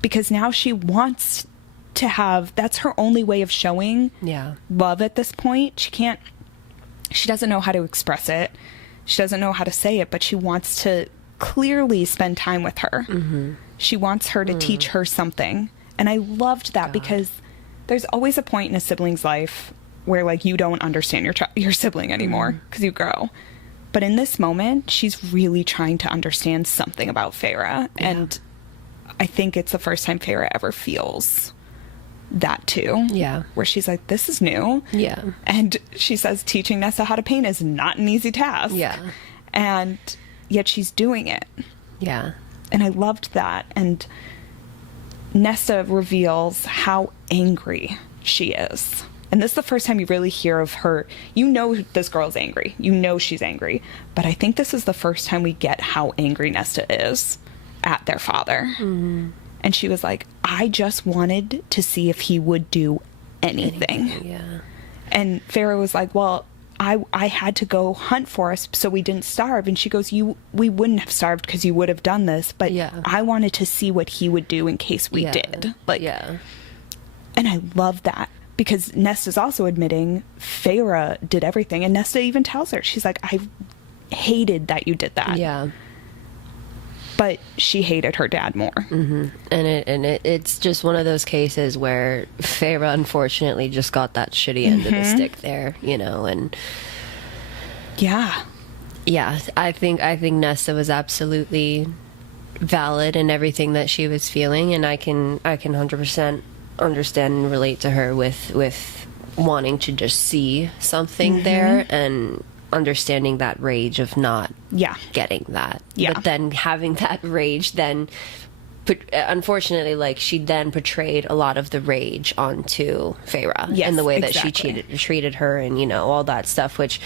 Because now she wants to have, that's her only way of showing love at this point. She doesn't know how to express it. She doesn't know how to say it, but she wants to clearly spend time with her. She wants her to teach her something. And I loved that because there's always a point in a sibling's life where like you don't understand your sibling anymore because you grow. But in this moment, she's really trying to understand something about Farrah. Yeah. And I think it's the first time Farrah ever feels that too. Yeah. Where she's like, this is new. Yeah. And she says teaching Nesta how to paint is not an easy task. Yeah. And yet she's doing it. Yeah. And I loved that. And Nesta reveals how angry she is. And this is the first time you really hear of her. You know this girl's angry. You know she's angry. But I think this is the first time we get how angry Nesta is at their father. And she was like, I just wanted to see if he would do anything. Yeah. And Farrah was like, well, I had to go hunt for us so we didn't starve. And she goes, we wouldn't have starved because you would have done this. But I wanted to see what he would do in case we did. Like, and I love that because Nesta's also admitting Farrah did everything. And Nesta even tells her, she's like, I hated that you did that. Yeah. but she hated her dad more. And it's just one of those cases where Feyre unfortunately just got that shitty end of the stick there, you know. And yeah, I think Nesta was absolutely valid in everything that she was feeling, and I can 100% understand and relate to her with wanting to just see something there and understanding that rage of not getting that. But then having that rage then unfortunately, like, she then portrayed a lot of the rage onto Feyre in the way that she treated her, and, you know, all that stuff, which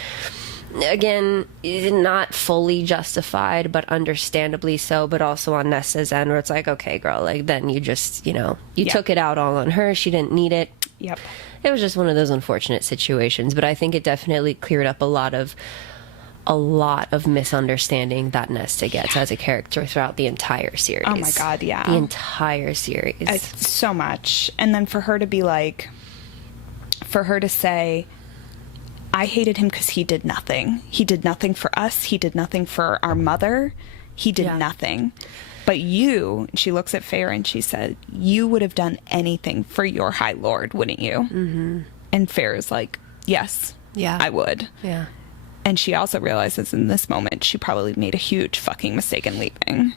again is not fully justified, but understandably so. But also on Nesta's end, where it's like, okay, girl, like, then you just, you know, you took it out all on her. She didn't need it. It was just one of those unfortunate situations. But I think it definitely cleared up a lot of misunderstanding that Nesta gets as a character throughout the entire series. Oh my God, the entire series. It's so much. And then for her to be like, for her to say, I hated him because he did nothing. He did nothing for us. He did nothing for our mother. He did nothing. But you, she looks at Feyre and she said, you would have done anything for your High Lord, wouldn't you? And Feyre's like, yes, I would. And she also realizes in this moment she probably made a huge fucking mistake in leaving.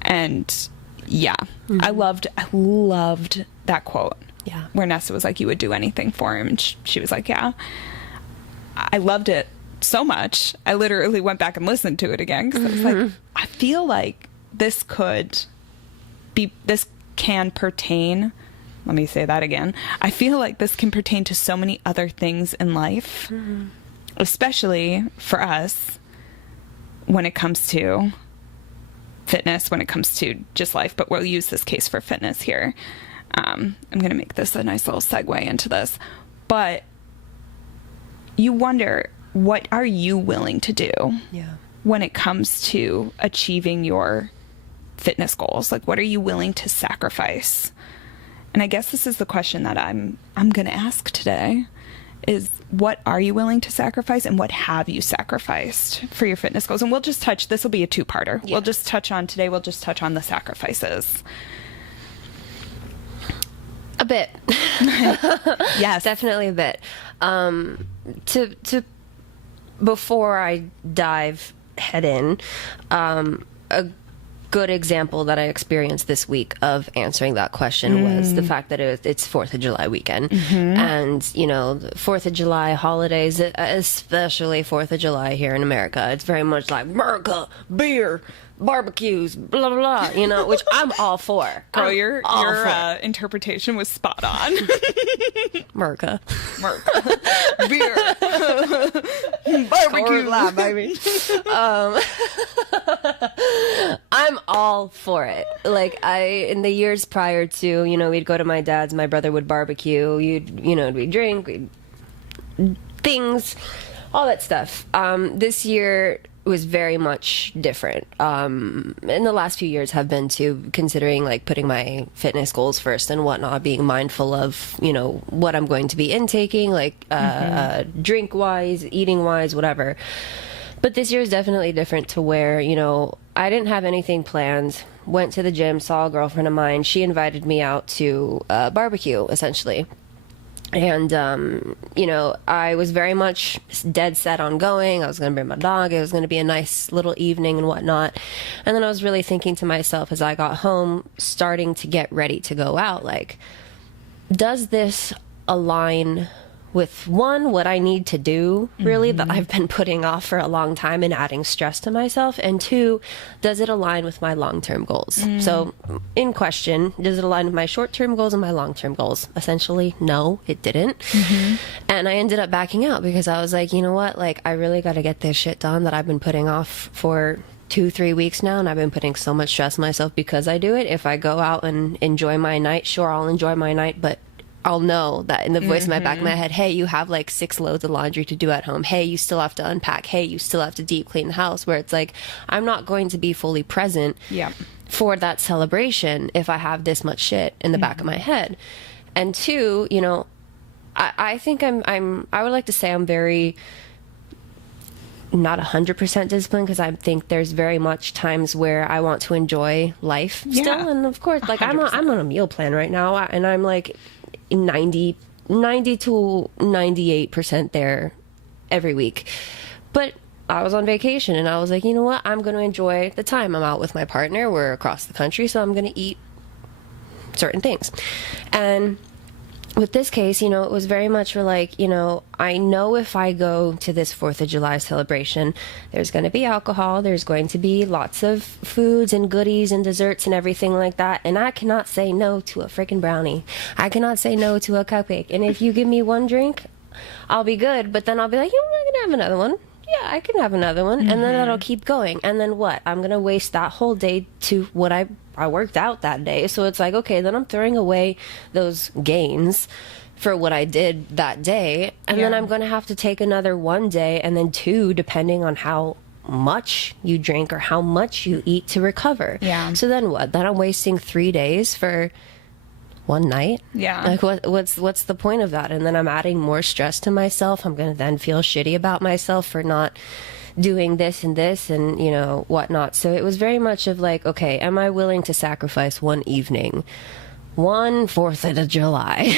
And I loved that quote. Where Nesta was like, you would do anything for him. And she was like, yeah. I loved it so much. I literally went back and listened to it again because I was like, I feel like this can pertain. Let me say that again. I feel like this can pertain to so many other things in life, especially for us when it comes to fitness, when it comes to just life. But we'll use this case for fitness here. I'm going to make this a nice little segue into this. But you wonder, what are you willing to do when it comes to achieving your fitness goals? Like, what are you willing to sacrifice? And I guess this is the question that I'm going to ask today is, what are you willing to sacrifice, and what have you sacrificed for your fitness goals? And we'll just touch, this will be a two-parter. We'll just touch on the sacrifices. A bit. Yes. Definitely a bit. To before I dive head in, a good example that I experienced this week of answering that question was the fact that it's 4th of July weekend. And, you know, 4th of July holidays, especially 4th of July here in America, it's very much like America, beer, barbecues, blah, blah, blah, you know, which I'm all for. Girl, your interpretation was spot on. America. Beer. Barbecue. Live, baby. I'm all for it. Like, in the years prior to, you know, we'd go to my dad's, my brother would barbecue, we'd drink, things, all that stuff. This year was very much different. And the last few years have been too, considering like putting my fitness goals first and whatnot, being mindful of, you know, what I'm going to be intaking, like drink wise, eating wise, whatever. But this year is definitely different to where, you know, I didn't have anything planned, went to the gym, saw a girlfriend of mine. She invited me out to barbecue, essentially. And, you know, I was very much dead set on going. I was going to bring my dog. It was going to be a nice little evening and whatnot. And then I was really thinking to myself as I got home, starting to get ready to go out, like, does this align with, one, what I need to do, really, that I've been putting off for a long time and adding stress to myself? And two, does it align with my long-term goals? So, in question, does it align with my short-term goals and my long-term goals? Essentially, no, it didn't. And I ended up backing out because I was like, you know what? Like, I really got to get this shit done that I've been putting off for 2-3 weeks now, and I've been putting so much stress on myself because I do it. If I go out and enjoy my night, sure, I'll enjoy my night, but I'll know that in the voice in my back of my head, hey, you have like 6 loads of laundry to do at home. Hey, you still have to unpack. Hey, you still have to deep clean the house. Where it's like, I'm not going to be fully present for that celebration if I have this much shit in the back of my head. And two, you know, I think I would like to say I'm very not 100% disciplined, because I think there's very much times where I want to enjoy life still. And of course, like I'm on a meal plan right now, and I'm like 90 to 98% there every week. But I was on vacation and I was like, you know what? I'm going to enjoy the time. I'm out with my partner. We're across the country, so I'm going to eat certain things. And with this case, you know, it was very much for like, you know, I know if I go to this 4th of July celebration, there's going to be alcohol, there's going to be lots of foods and goodies and desserts and everything like that. And I cannot say no to a freaking brownie. I cannot say no to a cupcake. And if you give me one drink, I'll be good. But then I'll be like, you know, I'm going to have another one. Yeah, I can have another one. And then that'll keep going. And then what? I'm going to waste that whole day to what I worked out that day. So it's like, okay, then I'm throwing away those gains for what I did that day. And then I'm going to have to take another 1 day and then 2, depending on how much you drink or how much you eat to recover. Yeah. So then what? Then I'm wasting 3 days for one night. Yeah. Like what's the point of that? And then I'm adding more stress to myself. I'm going to then feel shitty about myself for not doing this and you know, whatnot. So it was very much of like, okay, am I willing to sacrifice one evening, 4th of July,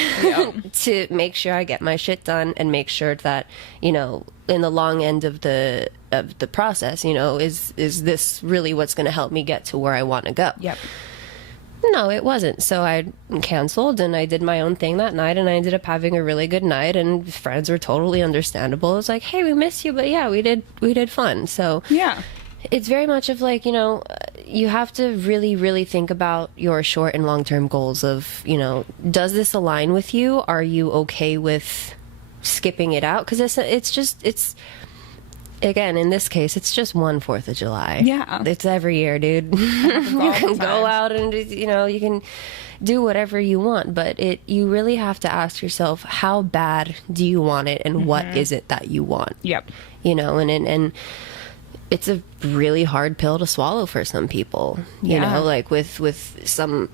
to make sure I get my shit done and make sure that, you know, in the long end of the process, you know, is this really what's going to help me get to where I want to go? Yep. No, it wasn't. So I canceled and I did my own thing that night, and I ended up having a really good night, and friends were totally understandable. It was like, hey, we miss you, but yeah, we did fun. So Yeah. it's very much of like, you know, you have to really, really think about your short and long-term goals of, you know, does this align with you? Are you okay with skipping it out? Because it's again, in this case, it's just 4th of July. Yeah. It's every year, dude. You can go out and, you know, you can do whatever you want, but you really have to ask yourself, how bad do you want it, and what is it that you want? Yep. You know, and it's a really hard pill to swallow for some people. You know, like with some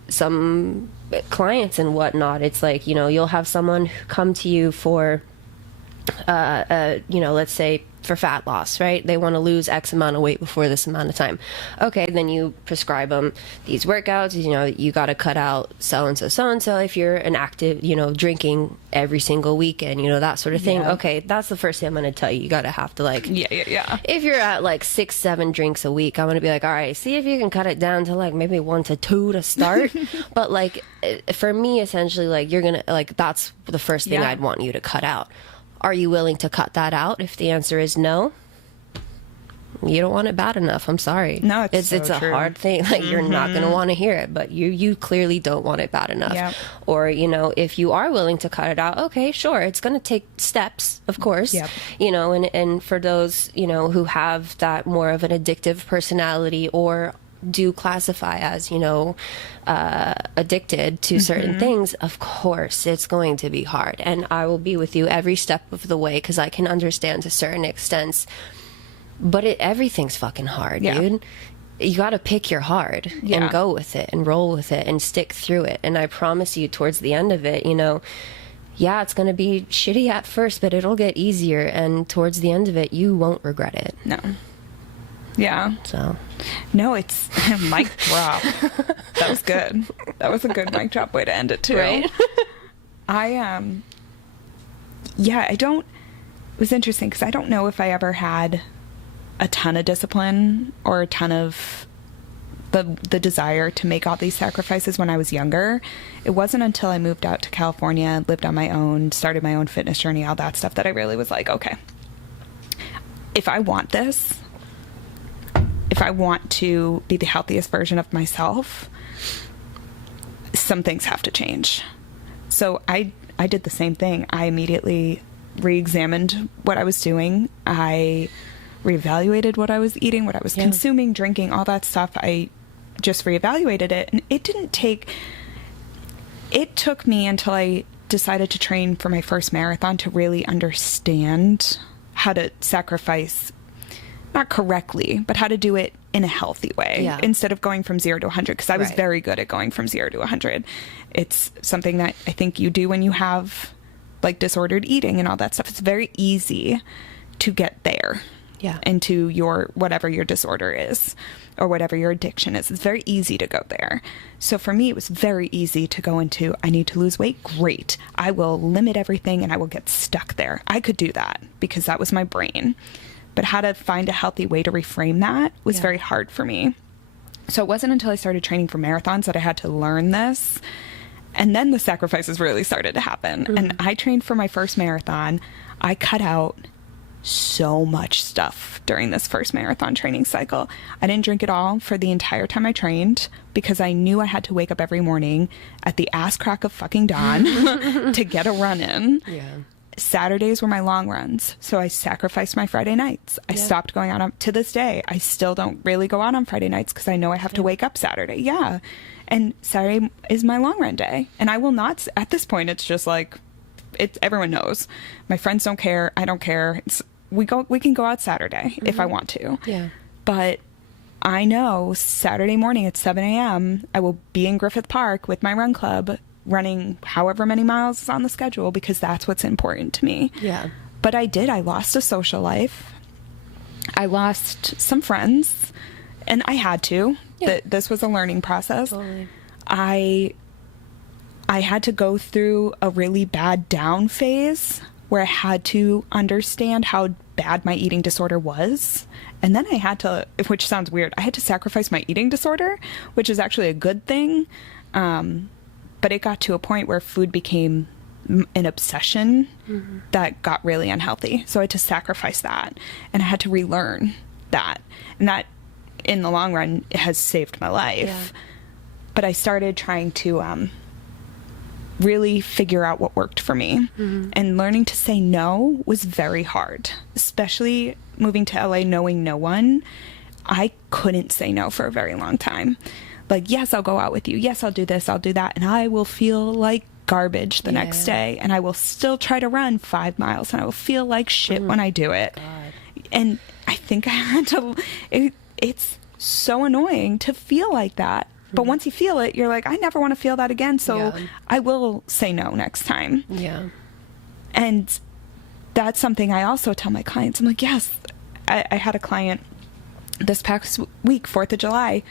clients and whatnot, it's like, you know, you'll have someone come to you for you know, let's say for fat loss, right? They want to lose X amount of weight before this amount of time. Okay, then you prescribe them these workouts. You know, you got to cut out so and so if you're an active, you know, drinking every single weekend, you know, that sort of thing. Yeah. Okay, that's the first thing I'm going to tell you. You got to have to like, Yeah. if you're at like 6-7 drinks a week, I'm going to be like, all right, see if you can cut it down to like maybe 1 to 2 to start. But like, for me, essentially, like, you're going to, like, that's the first thing I'd want you to cut out. Are you willing to cut that out? If the answer is no, you don't want it bad enough. I'm sorry. No, it's a hard thing. Like, you're not going to want to hear it, but you clearly don't want it bad enough. Yep. Or, you know, if you are willing to cut it out, okay, sure. It's going to take steps, of course. Yep. You know, and for those, you know, who have that more of an addictive personality or do classify as, you know, addicted to certain things, of course it's going to be hard, and I will be with you every step of the way, because I can understand to certain extents, but everything's fucking hard, dude. You got to pick your hard and go with it and roll with it and stick through it, and I promise you, towards the end of it, you know, yeah, it's going to be shitty at first, but it'll get easier, and towards the end of it, you won't regret it. No. Yeah. So. No, it's mic drop. That was good. That was a good mic drop way to end it too. Right? I don't. It was interesting because I don't know if I ever had a ton of discipline or a ton of the desire to make all these sacrifices when I was younger. It wasn't until I moved out to California, lived on my own, started my own fitness journey, all that stuff, that I really was like, okay, if I want this, if I want to be the healthiest version of myself, some things have to change. So I did the same thing. I immediately re-examined what I was doing. I reevaluated what I was eating, what I was consuming, drinking, all that stuff. I just reevaluated it. And it took me until I decided to train for my first marathon to really understand how to sacrifice, not correctly, but how to do it in a healthy way instead of going from 0 to 100, because I was very good at going from 0 to 100. It's something that I think you do when you have like disordered eating and all that stuff. It's very easy to get there, Yeah. into your whatever your disorder is or whatever your addiction is. It's very easy to go there. So for me, it was very easy to go into, I need to lose weight. Great. I will limit everything and I will get stuck there. I could do that because that was my brain. But how to find a healthy way to reframe that was very hard for me. So it wasn't until I started training for marathons that I had to learn this. And then the sacrifices really started to happen. And I trained for my first marathon. I cut out so much stuff during this first marathon training cycle. I didn't drink at all for the entire time I trained because I knew I had to wake up every morning at the ass crack of fucking dawn to get a run in. Yeah. Saturdays were my long runs, so I sacrificed my Friday nights. I stopped going out to this day. I still don't really go out on Friday nights because I know I have to wake up Saturday. Yeah. And Saturday is my long run day. And I will not, at this point, it's just like, everyone knows. My friends don't care. I don't care. We can go out Saturday if I want to. Yeah. But I know Saturday morning at 7 a.m. I will be in Griffith Park with my run club running however many miles is on the schedule because that's what's important to me. Yeah. But I lost a social life. I lost some friends and I had to. Yeah. This was a learning process. Totally. I had to go through a really bad down phase where I had to understand how bad my eating disorder was. And then I had to, which sounds weird, I had to sacrifice my eating disorder, which is actually a good thing. But it got to a point where food became an obsession that got really unhealthy. So I had to sacrifice that. And I had to relearn that. And that, in the long run, has saved my life. Yeah. But I started trying to really figure out what worked for me. And learning to say no was very hard, especially moving to LA knowing no one. I couldn't say no for a very long time. Like, yes, I'll go out with you. Yes, I'll do this, I'll do that. And I will feel like garbage the next day. And I will still try to run 5 miles. And I will feel like shit when I do it. God. And I think I had to... It's so annoying to feel like that. But once you feel it, you're like, I never want to feel that again. So I will say no next time. Yeah. And that's something I also tell my clients. I'm like, yes, I had a client this past week, 4th of July,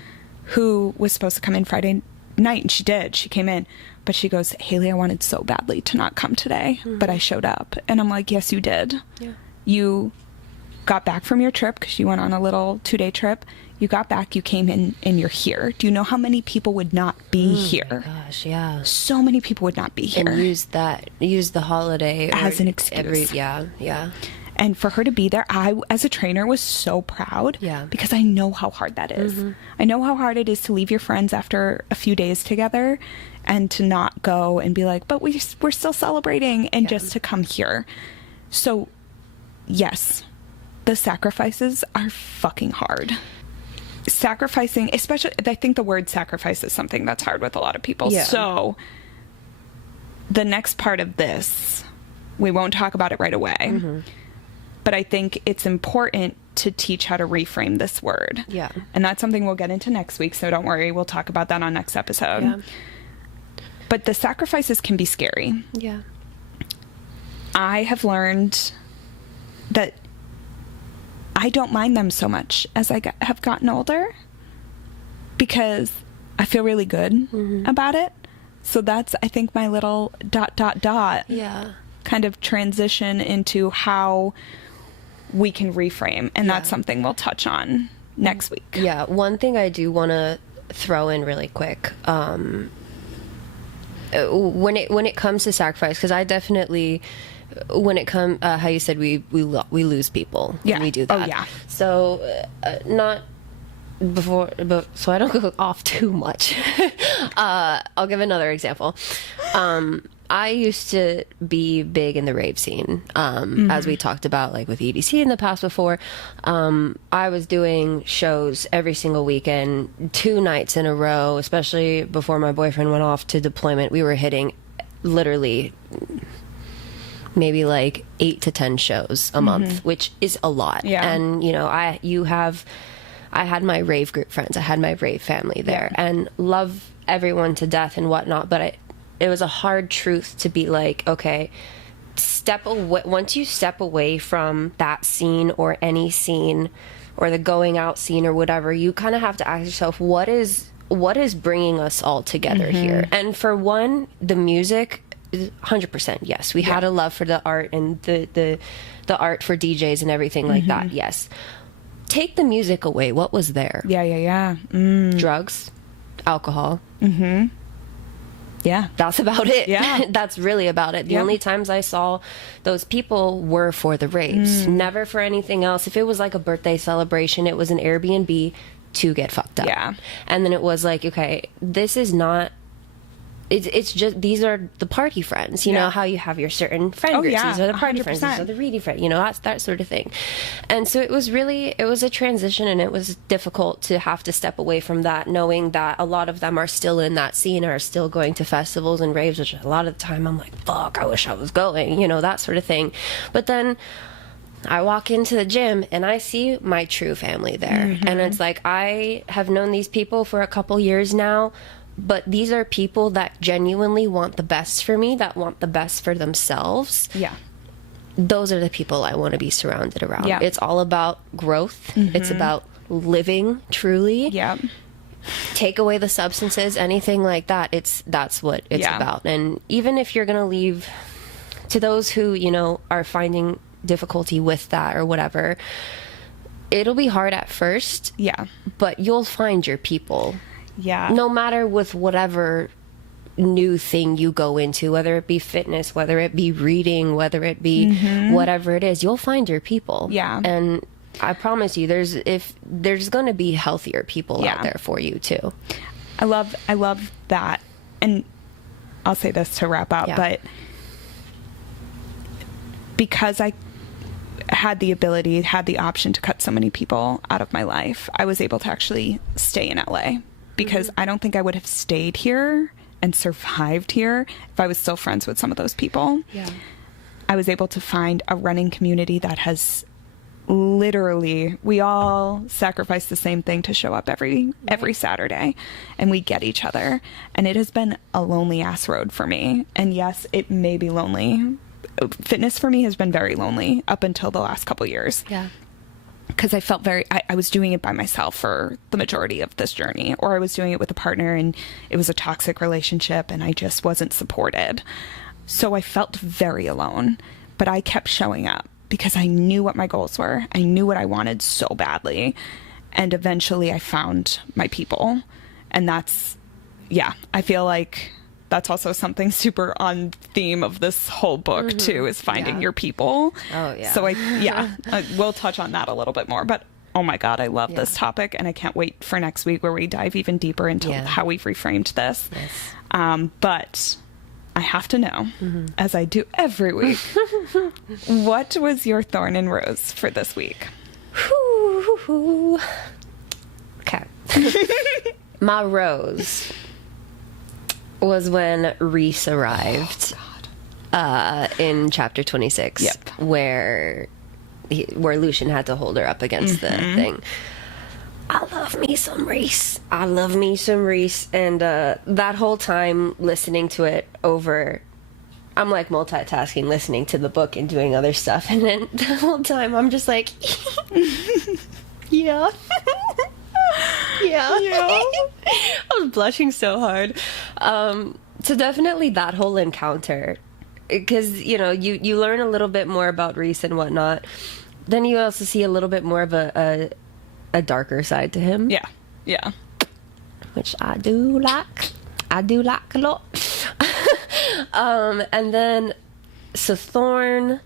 who was supposed to come in Friday night. And she did. She came in. But she goes, Haley, I wanted so badly to not come today. But I showed up. And I'm like, yes, you did. Yeah. You got back from your trip because you went on a little 2-day trip. You got back, you came in, and you're here. Do you know how many people would not be here? Oh my gosh, yeah. So many people would not be here. And use the holiday as an excuse. Yeah. And for her to be there, I, as a trainer, was so proud. Yeah. Because I know how hard that is. I know how hard it is to leave your friends after a few days together and to not go and be like, but we're still celebrating, and just to come here. So, yes, the sacrifices are fucking hard. Sacrificing, especially, I think the word sacrifice is something that's hard with a lot of people. Yeah. So the next part of this, we won't talk about it right away, but I think it's important to teach how to reframe this word. Yeah. And that's something we'll get into next week. So don't worry. We'll talk about that on next episode. Yeah. But the sacrifices can be scary. Yeah. I have learned that I don't mind them so much as I have gotten older because I feel really good about it. So that's, I think, my little ... kind of transition into how we can reframe. And that's something we'll touch on next week. Yeah. One thing I do want to throw in really quick, when it comes to sacrifice, because I definitely... when it comes, how you said we lose people when we do that. Oh, yeah. So, not before, but so I don't go off too much. I'll give another example. I used to be big in the rave scene, as we talked about, like with EDC in the past before. I was doing shows every single weekend, 2 nights in a row, especially before my boyfriend went off to deployment. We were hitting literally maybe like 8 to 10 shows a month, which is a lot. Yeah. And you know, I had my rave group friends, I had my rave family there, and love everyone to death and whatnot. But it was a hard truth to be like, okay, once you step away from that scene or any scene or the going out scene or whatever, you kind of have to ask yourself, what is bringing us all together here? And for one, the music, 100% yes. We had a love for the art and the art for DJs and everything like that. Yes. Take the music away. What was there? Yeah. Drugs, alcohol. Yeah. That's about it. Yeah. That's really about it. The only times I saw those people were for the raves, never for anything else. If it was like a birthday celebration, it was an Airbnb to get fucked up. Yeah. And then it was like, okay, this is not, it's just, these are the party friends, you know, how you have your certain friend groups. These are the party 100%. friends, these are the reedy friends, you know, that sort of thing. And so it was a transition, and it was difficult to have to step away from that, knowing that a lot of them are still in that scene, are still going to festivals and raves, which a lot of the time I'm like, fuck, I wish I was going, you know, that sort of thing. But then I walk into the gym and I see my true family there. And it's like, I have known these people for a couple years now, but these are people that genuinely want the best for me, that want the best for themselves. Yeah. Those are the people I want to be surrounded around. Yeah. It's all about growth. It's about living truly. Yeah. Take away the substances, anything like that. That's what it's about. And even if you're going to leave, to those who, you know, are finding difficulty with that or whatever, it'll be hard at first. Yeah. But you'll find your people. Yeah. No matter with whatever new thing you go into, whether it be fitness, whether it be reading, whether it be whatever it is, you'll find your people. Yeah. And I promise you, there's going to be healthier people out there for you too. I love that. And I'll say this to wrap up, but because I had the option to cut so many people out of my life, I was able to actually stay in LA, because I don't think I would have stayed here and survived here if I was still friends with some of those people. Yeah. I was able to find a running community that has literally, we all sacrifice the same thing to show up every Saturday, and we get each other. And it has been a lonely ass road for me. And yes, it may be lonely. Fitness for me has been very lonely up until the last couple years. Yeah. Because I felt I was doing it by myself for the majority of this journey, or I was doing it with a partner and it was a toxic relationship and I just wasn't supported. So I felt very alone, but I kept showing up because I knew what my goals were. I knew what I wanted so badly. And eventually I found my people. And that's, I feel like that's also something super on theme of this whole book too, is finding your people. Oh yeah. So we'll touch on that a little bit more, but oh my God, I love this topic, and I can't wait for next week where we dive even deeper into how we've reframed this. Yes. But I have to know, as I do every week, what was your thorn and rose for this week? Okay. My rose was when Reese arrived in chapter 26, where Lucian had to hold her up against the thing. I love me some Reese. And that whole time listening to it over, I'm like multitasking, listening to the book and doing other stuff. And then the whole time I'm just like, yeah. I was blushing so hard. So definitely that whole encounter, because you know you learn a little bit more about Reese and whatnot. Then you also see a little bit more of a darker side to him. Yeah. Which I do like a lot. And then so Thorn.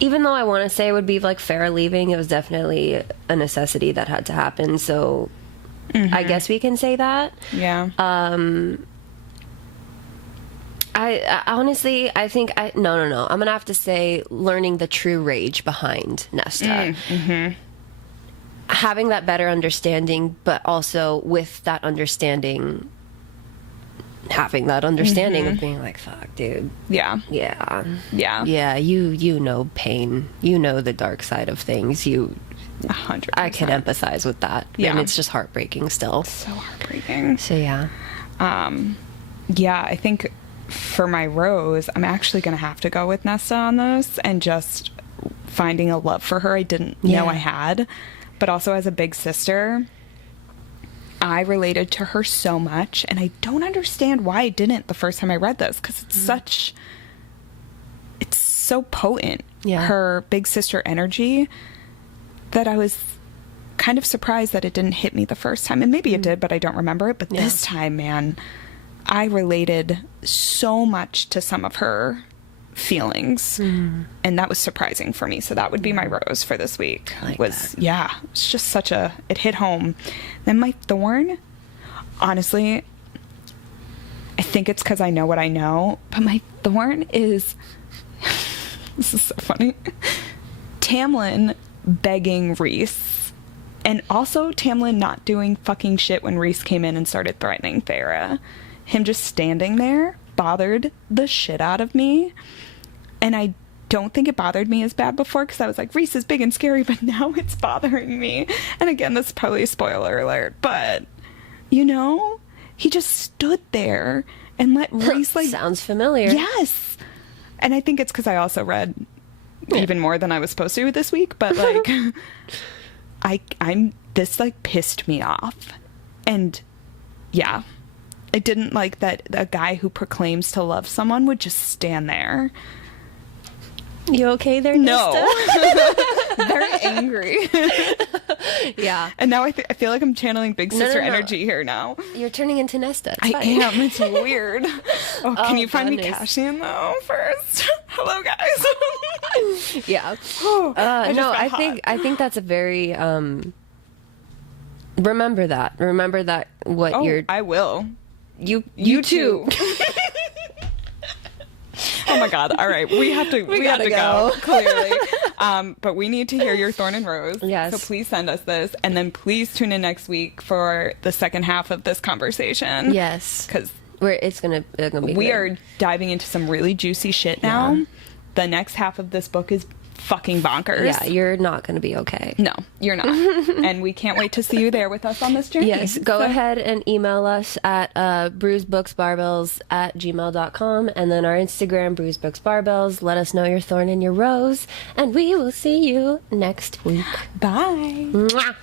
Even though I want to say it would be like Farrah leaving, it was definitely a necessity that had to happen. So I guess we can say that. Yeah. I honestly, I think no. I'm going to have to say learning the true rage behind Nesta. Having that better understanding, but also with that understanding, having that understanding of being like, fuck, dude. Yeah, you know pain. You know the dark side of things. 100%. I can empathize with that. And it's just heartbreaking still. So heartbreaking. So I think for my rose, I'm actually going to have to go with Nesta on this, and just finding a love for her I didn't know I had. But also as a big sister, I related to her so much, and I don't understand why I didn't the first time I read this, because it's so potent, her big sister energy, that I was kind of surprised that it didn't hit me the first time. And maybe it did, but I don't remember it. But this time, man, I related so much to some of her feelings, and that was surprising for me. So that would be my rose for this week. It's just such it hit home. Then my thorn, honestly, I think it's because I know what I know, but my thorn is this is so funny, Tamlin begging Rhys, and also Tamlin not doing fucking shit when Rhys came in and started threatening Thera. Him just standing there bothered the shit out of me. And I don't think it bothered me as bad before, because I was like, Rhys is big and scary, but now it's bothering me. And again, this is probably a spoiler alert, but, you know, he just stood there and let Rhys, like... Sounds familiar. Yes! And I think it's because I also read even more than I was supposed to this week, but, like, this, like, pissed me off. And, yeah. I didn't like that a guy who proclaims to love someone would just stand there. You okay there, No. Nesta? Very angry. Yeah. And now I feel like I'm channeling big sister energy here now. You're turning into Nesta. I am. It's weird. Oh, can you find me Cassian, though, first? Hello, guys. Yeah. I think that's a very... Remember that. Remember that I will. You too. Oh my god. All right. We have to go. Clearly. But we need to hear your thorn and rose. Yes. So please send us this, and then please tune in next week for the second half of this conversation. Yes. Because it's gonna be we good. are diving into some really juicy shit now. Yeah. The next half of this book is fucking bonkers. Yeah, you're not going to be okay. No, you're not. And we can't wait to see you there with us on this journey. Yes, go ahead and email us at brewsbooksbarbells@gmail.com, and then our Instagram, brewsbooksbarbells. Let us know your thorn and your rose, and we will see you next week. Bye. Mwah.